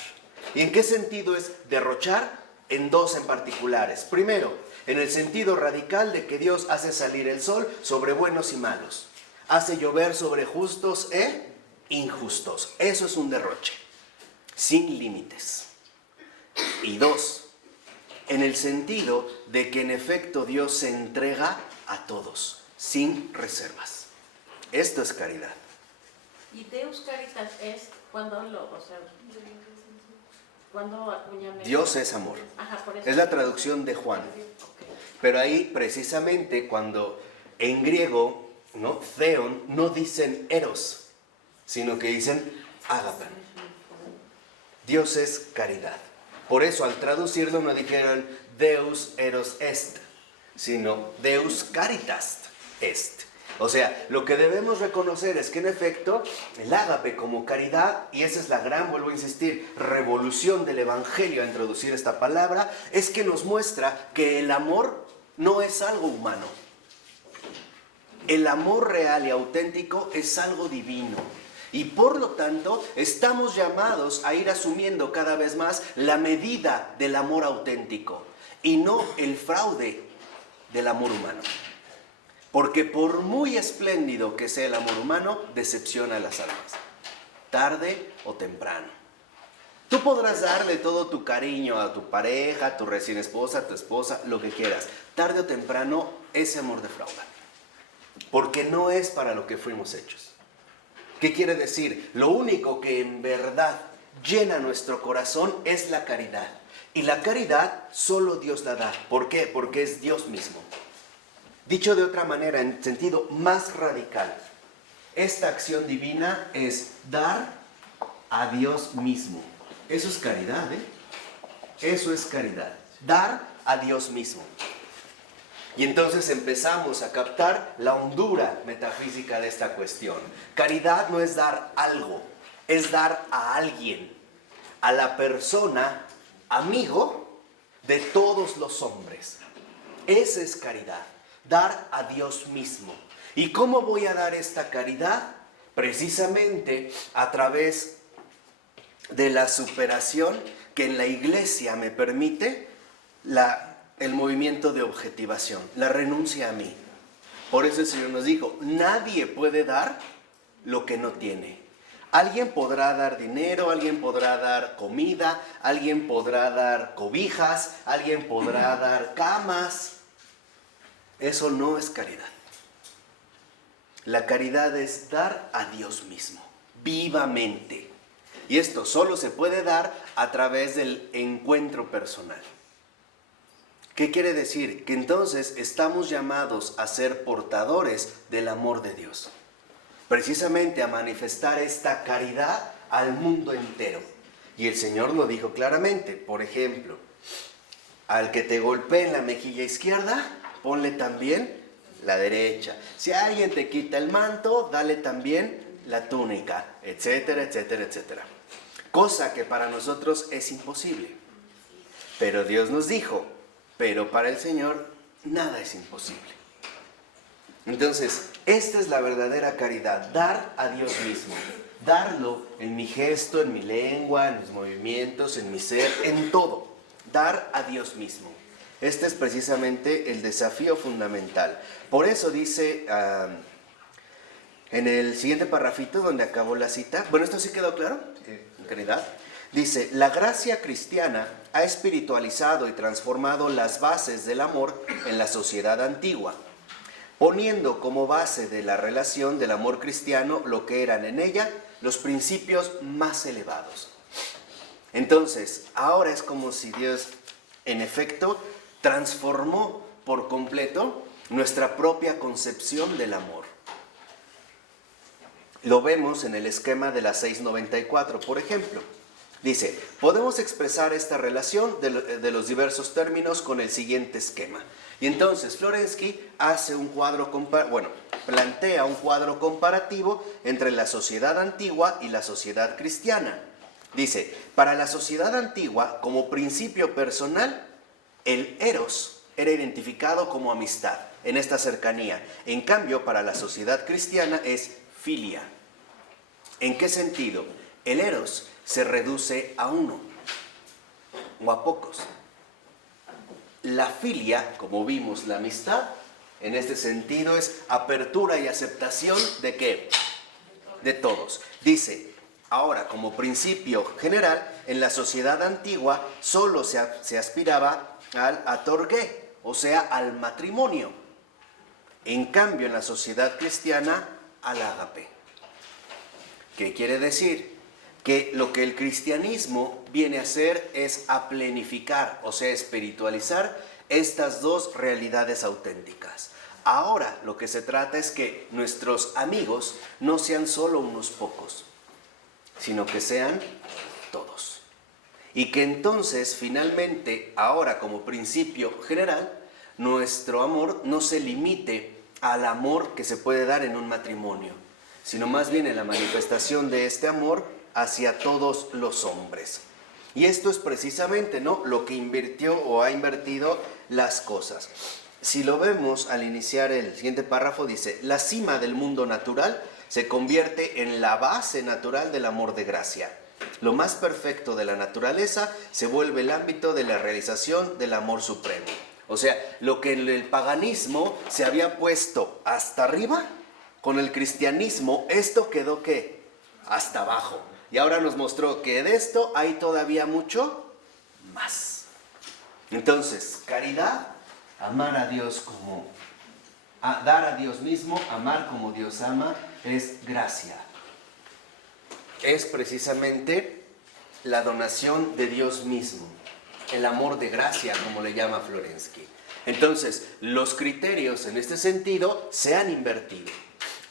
¿Y en qué sentido es derrochar? En dos en particulares. Primero, en el sentido radical de que Dios hace salir el sol sobre buenos y malos. Hace llover sobre justos e injustos. Eso es un derroche. Sin límites. Y dos, en el sentido de que en efecto Dios se entrega a todos. sin reservas. Esto es caridad. Y Deus Caritas es cuando cuando acuñan Dios es amor. Ajá, por eso. Es la traducción de Juan. Ok. Pero ahí precisamente cuando en griego, ¿no? Theon, no dicen eros, sino que dicen ágape. Dios es caridad. Por eso al traducirlo no dijeron Deus eros est, sino Deus caritas est. O sea, lo que debemos reconocer es que en efecto el ágape como caridad, y esa es la gran, vuelvo a insistir, revolución del Evangelio a introducir esta palabra, es que nos muestra que el amor no es algo humano. El amor real y auténtico es algo divino. Y por lo tanto, estamos llamados a ir asumiendo cada vez más la medida del amor auténtico y no el fraude del amor humano. Porque por muy espléndido que sea el amor humano, decepciona a las almas, tarde o temprano. Tú podrás darle todo tu cariño a tu pareja, a tu recién esposa, a tu esposa, lo que quieras. Tarde o temprano, ese amor defrauda. Porque no es para lo que fuimos hechos. ¿Qué quiere decir? Lo único que en verdad llena nuestro corazón es la caridad. Y la caridad solo Dios la da. ¿Por qué? Porque es Dios mismo. Dicho de otra manera, en sentido más radical, esta acción divina es dar a Dios mismo. Eso es caridad, ¿eh? Eso es caridad. Dar a Dios mismo. Y entonces empezamos a captar la hondura metafísica de esta cuestión. Caridad no es dar algo, es dar a alguien, a la persona, amigo de todos los hombres. Esa es caridad, dar a Dios mismo. ¿Y cómo voy a dar esta caridad? Precisamente a través de la superación que en la iglesia me permite el movimiento de objetivación, la renuncia a mí. Por eso el Señor nos dijo, nadie puede dar lo que no tiene. Alguien podrá dar dinero, alguien podrá dar comida, alguien podrá dar cobijas, alguien podrá dar camas. Eso no es caridad. La caridad es dar a Dios mismo, vivamente. Y esto solo se puede dar a través del encuentro personal. ¿Qué quiere decir? Que entonces estamos llamados a ser portadores del amor de Dios. Precisamente a manifestar esta caridad al mundo entero. Y el Señor lo dijo claramente. Por ejemplo, al que te golpee en la mejilla izquierda, ponle también la derecha. Si alguien te quita el manto, dale también la túnica, etcétera, etcétera, etcétera. Cosa que para nosotros es imposible. Pero Dios nos dijo, pero para el Señor nada es imposible. Entonces, esta es la verdadera caridad, dar a Dios mismo. Darlo en mi gesto, en mi lengua, en mis movimientos, en mi ser, en todo. Dar a Dios mismo. Este es precisamente el desafío fundamental. Por eso dice en el siguiente parrafito donde acabó la cita, bueno, ¿esto sí quedó claro? Caridad. Dice, la gracia cristiana ha espiritualizado y transformado las bases del amor en la sociedad antigua, poniendo como base de la relación del amor cristiano lo que eran en ella los principios más elevados. Entonces, ahora es como si Dios, en efecto, transformó por completo nuestra propia concepción del amor. Lo vemos en el esquema de la 694, por ejemplo. Dice, podemos expresar esta relación de los diversos términos con el siguiente esquema. Y entonces Florensky hace un cuadro plantea un cuadro comparativo entre la sociedad antigua y la sociedad cristiana. Dice, para la sociedad antigua, como principio personal, el eros era identificado como amistad en esta cercanía. En cambio, para la sociedad cristiana es filia. ¿En qué sentido? El eros se reduce a uno o a pocos. La filia, como vimos, la amistad, en este sentido es apertura y aceptación ¿de qué? De todos. Dice, ahora como principio general, en la sociedad antigua solo se aspiraba al atorgué, o sea, al matrimonio. En cambio, en la sociedad cristiana, al ágape. ¿Qué quiere decir? Que lo que el cristianismo viene a hacer es a plenificar, o sea, espiritualizar estas dos realidades auténticas. Ahora lo que se trata es que nuestros amigos no sean solo unos pocos, sino que sean todos. Y que entonces, finalmente, ahora como principio general, nuestro amor no se limite al amor que se puede dar en un matrimonio, sino más bien en la manifestación de este amor hacia todos los hombres. Y esto es precisamente, ¿no?, lo que invirtió o ha invertido las cosas. Si lo vemos al iniciar el siguiente párrafo, dice: la cima del mundo natural se convierte en la base natural del amor de gracia. Lo más perfecto de la naturaleza se vuelve el ámbito de la realización del amor supremo. O sea, lo que en el paganismo se había puesto hasta arriba, con el cristianismo esto quedó ¿qué? Hasta abajo. Y ahora nos mostró que de esto hay todavía mucho más. Entonces, caridad, amar a Dios como, dar a Dios mismo, amar como Dios ama, es gracia. Es precisamente la donación de Dios mismo, el amor de gracia, como le llama Florensky. Entonces, los criterios en este sentido se han invertido.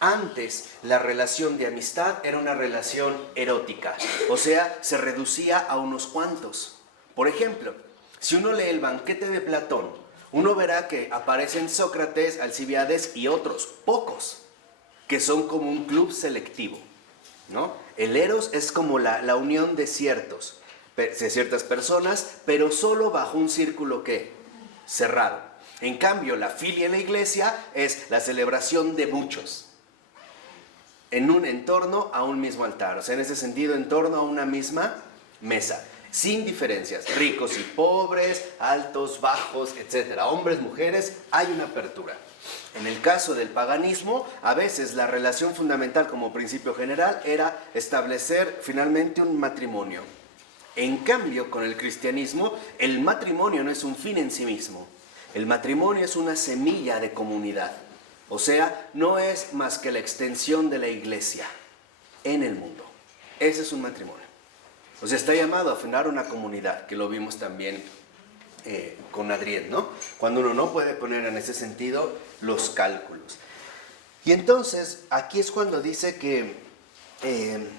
Antes, la relación de amistad era una relación erótica, o sea, se reducía a unos cuantos. Por ejemplo, si uno lee el Banquete de Platón, uno verá que aparecen Sócrates, Alcibíades y otros, pocos, que son como un club selectivo, ¿no? El eros es como la unión de ciertas personas, pero solo bajo un círculo ¿qué? Cerrado. En cambio, la filia en la iglesia es la celebración de muchos, en torno a un mismo altar, o sea, en ese sentido, en torno a una misma mesa, sin diferencias, ricos y pobres, altos, bajos, etc. Hombres, mujeres, hay una apertura. En el caso del paganismo, a veces la relación fundamental como principio general era establecer finalmente un matrimonio. En cambio, con el cristianismo, el matrimonio no es un fin en sí mismo. El matrimonio es una semilla de comunidad. O sea, no es más que la extensión de la iglesia en el mundo. Ese es un matrimonio. O sea, está llamado a fundar una comunidad, que lo vimos también con Adrián, ¿no? Cuando uno no puede poner en ese sentido los cálculos. Y entonces, aquí es cuando dice que en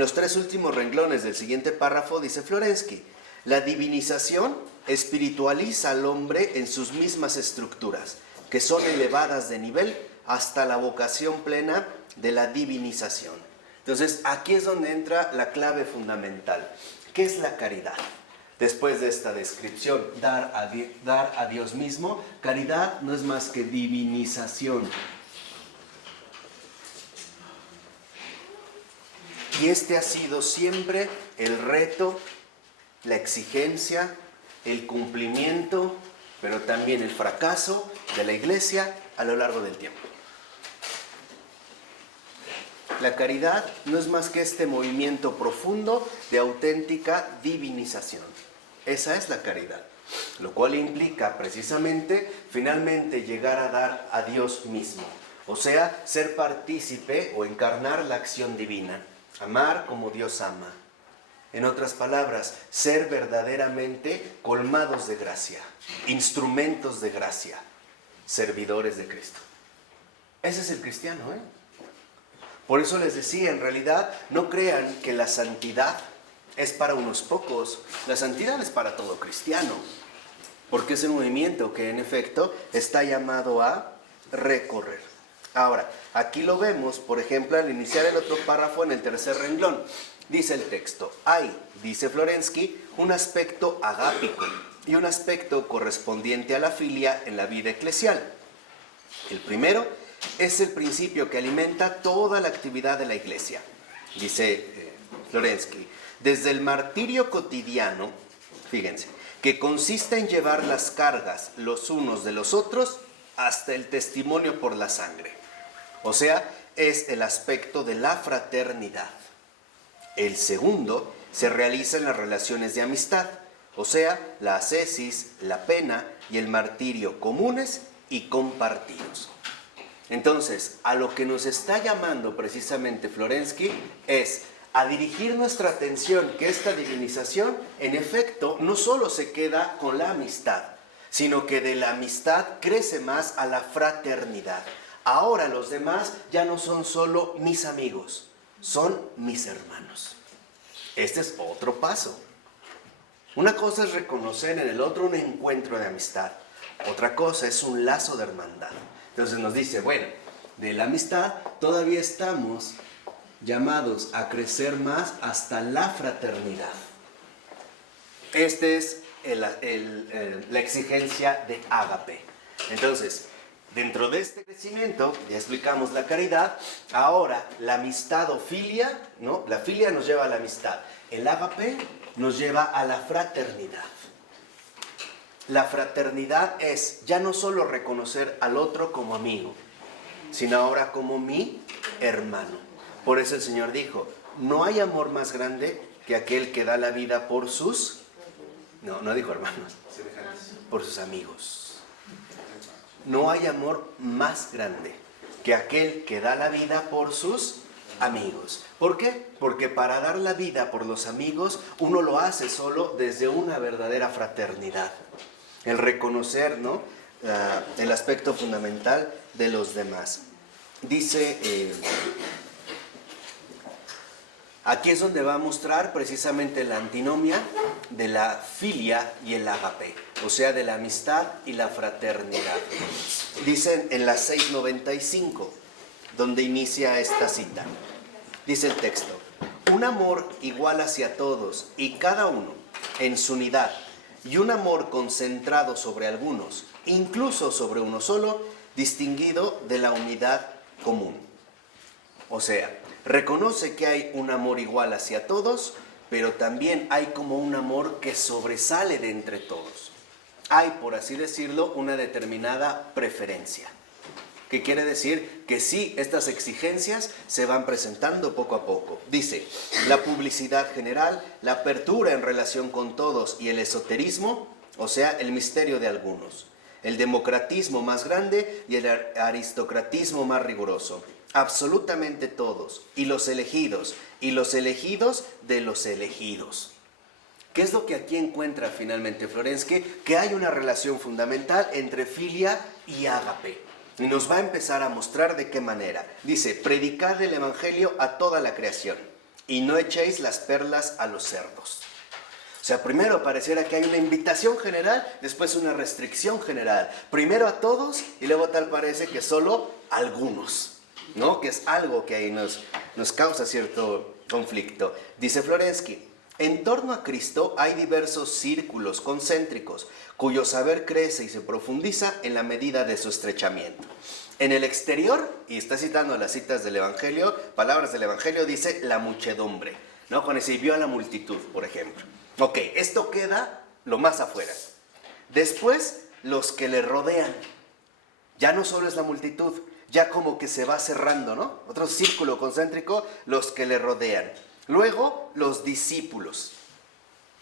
los 3 últimos renglones del siguiente párrafo, dice Florensky: la divinización espiritualiza al hombre en sus mismas estructuras, que son elevadas de nivel hasta la vocación plena de la divinización. Entonces, aquí es donde entra la clave fundamental. ¿Qué es la caridad? Después de esta descripción, dar a Dios mismo, caridad no es más que divinización. Y este ha sido siempre el reto, la exigencia, el cumplimiento, pero también el fracaso de la iglesia a lo largo del tiempo. La caridad no es más que este movimiento profundo de auténtica divinización. Esa es la caridad, lo cual implica precisamente finalmente llegar a dar a Dios mismo, o sea, ser partícipe o encarnar la acción divina, amar como Dios ama. En otras palabras, ser verdaderamente colmados de gracia, instrumentos de gracia, servidores de Cristo. Ese es el cristiano, ¿eh? Por eso les decía, en realidad, no crean que la santidad es para unos pocos. La santidad es para todo cristiano, porque es un movimiento que en efecto está llamado a recorrer. Ahora, aquí lo vemos, por ejemplo, al iniciar el otro párrafo en el tercer renglón. Dice el texto: hay, dice Florensky, un aspecto agápico y un aspecto correspondiente a la filia en la vida eclesial. El primero es el principio que alimenta toda la actividad de la iglesia. Dice Florensky: desde el martirio cotidiano, fíjense, que consiste en llevar las cargas los unos de los otros, hasta el testimonio por la sangre. O sea, es el aspecto de la fraternidad. El segundo se realiza en las relaciones de amistad, o sea, la ascesis, la pena y el martirio comunes y compartidos. Entonces, a lo que nos está llamando precisamente Florensky es a dirigir nuestra atención, que esta divinización, en efecto, no solo se queda con la amistad, sino que de la amistad crece más a la fraternidad. Ahora los demás ya no son solo mis amigos, son mis hermanos. Este es otro paso. Una cosa es reconocer en el otro un encuentro de amistad. Otra cosa es un lazo de hermandad. Entonces nos dice, bueno, de la amistad todavía estamos llamados a crecer más hasta la fraternidad. Esta es la exigencia de ágape. Entonces, dentro de este crecimiento, ya explicamos la caridad, ahora la amistad o filia, ¿no? La filia nos lleva a la amistad. El ágape nos lleva a la fraternidad. La fraternidad es ya no solo reconocer al otro como amigo, sino ahora como mi hermano. Por eso el Señor dijo, no hay amor más grande que aquel que da la vida por sus... No dijo hermanos, por sus amigos. No hay amor más grande que aquel que da la vida por sus amigos. ¿Por qué? Porque para dar la vida por los amigos, uno lo hace solo desde una verdadera fraternidad. El reconocer, ¿no? El aspecto fundamental de los demás. Dice, aquí es donde va a mostrar precisamente la antinomia de la filia y el ágape, o sea, de la amistad y la fraternidad. Dicen en la 695, donde inicia esta cita. Dice el texto, un amor igual hacia todos y cada uno en su unidad, y un amor concentrado sobre algunos, incluso sobre uno solo, distinguido de la unidad común. O sea, reconoce que hay un amor igual hacia todos, pero también hay como un amor que sobresale de entre todos. Hay, por así decirlo, una determinada preferencia. ¿Qué quiere decir? Que sí, estas exigencias se van presentando poco a poco. Dice, la publicidad general, la apertura en relación con todos y el esoterismo, o sea, el misterio de algunos. El democratismo más grande y el aristocratismo más riguroso. Absolutamente todos. Y los elegidos de los elegidos. ¿Qué es lo que aquí encuentra finalmente Florensky? Que hay una relación fundamental entre filia y ágape. Y nos va a empezar a mostrar de qué manera. Dice, predicad el evangelio a toda la creación y no echéis las perlas a los cerdos. O sea, primero pareciera que hay una invitación general, después una restricción general. Primero a todos y luego tal parece que solo a algunos, ¿no? Que es algo que ahí nos causa cierto conflicto. Dice Florensky, en torno a Cristo hay diversos círculos concéntricos cuyo saber crece y se profundiza en la medida de su estrechamiento. En el exterior, y está citando las citas del Evangelio, palabras del Evangelio, dice la muchedumbre, ¿no? Cuando se vio a la multitud, por ejemplo. Ok, esto queda lo más afuera. Después, los que le rodean. Ya no solo es la multitud, ya como que se va cerrando, ¿no? Otro círculo concéntrico, los que le rodean. Luego, los discípulos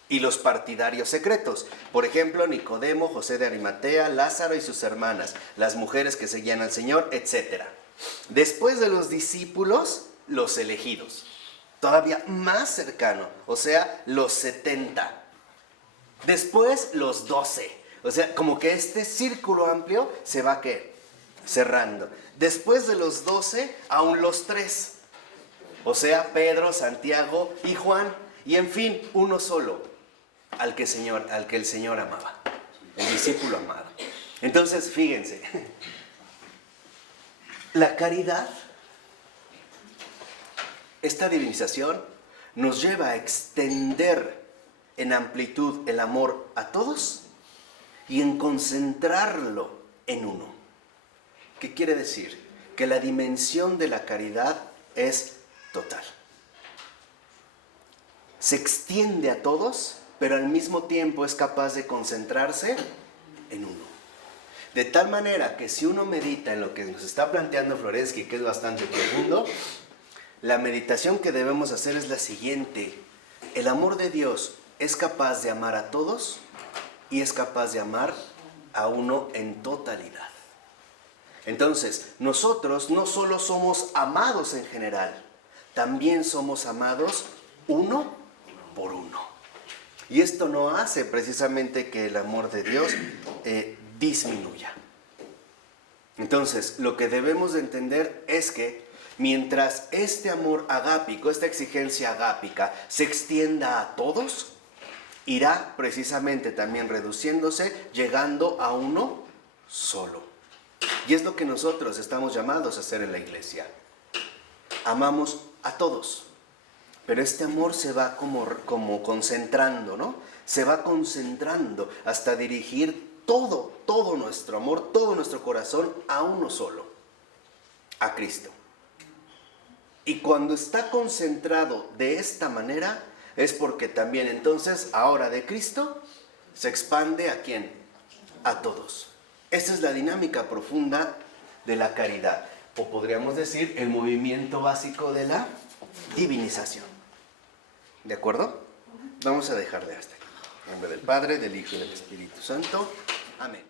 y los partidarios secretos. Por ejemplo, Nicodemo, José de Arimatea, Lázaro y sus hermanas, las mujeres que seguían al Señor, etc. Después de los discípulos, los elegidos. Todavía más cercano, o sea, los 70. Después, los 12. O sea, como que este círculo amplio se va, ¿qué? Cerrando. Después de los 12, aún los 3. O sea, Pedro, Santiago y Juan. Y en fin, uno solo, al que el Señor amaba. El discípulo amado. Entonces, fíjense. La caridad, esta divinización, nos lleva a extender en amplitud el amor a todos y en concentrarlo en uno. ¿Qué quiere decir? Que la dimensión de la caridad es total. Se extiende a todos, pero al mismo tiempo es capaz de concentrarse en uno. De tal manera que si uno medita en lo que nos está planteando Florensky, que es bastante profundo, la meditación que debemos hacer es la siguiente. El amor de Dios es capaz de amar a todos y es capaz de amar a uno en totalidad. Entonces, nosotros no solo somos amados en general, también somos amados uno por uno. Y esto no hace precisamente que el amor de Dios disminuya. Entonces, lo que debemos de entender es que mientras este amor agápico, esta exigencia agápica, se extienda a todos, irá precisamente también reduciéndose, llegando a uno solo. Y es lo que nosotros estamos llamados a hacer en la iglesia. Amamos a todos, pero este amor se va como concentrando, ¿no? Se va concentrando hasta dirigir todo nuestro amor, todo nuestro corazón a uno solo, a Cristo. Y cuando está concentrado de esta manera, es porque también entonces, ahora de Cristo, se expande ¿a quién? A todos. Esta es la dinámica profunda de la caridad, o podríamos decir el movimiento básico de la divinización. ¿De acuerdo? Vamos a dejar de hasta aquí. En nombre del Padre, del Hijo y del Espíritu Santo. Amén.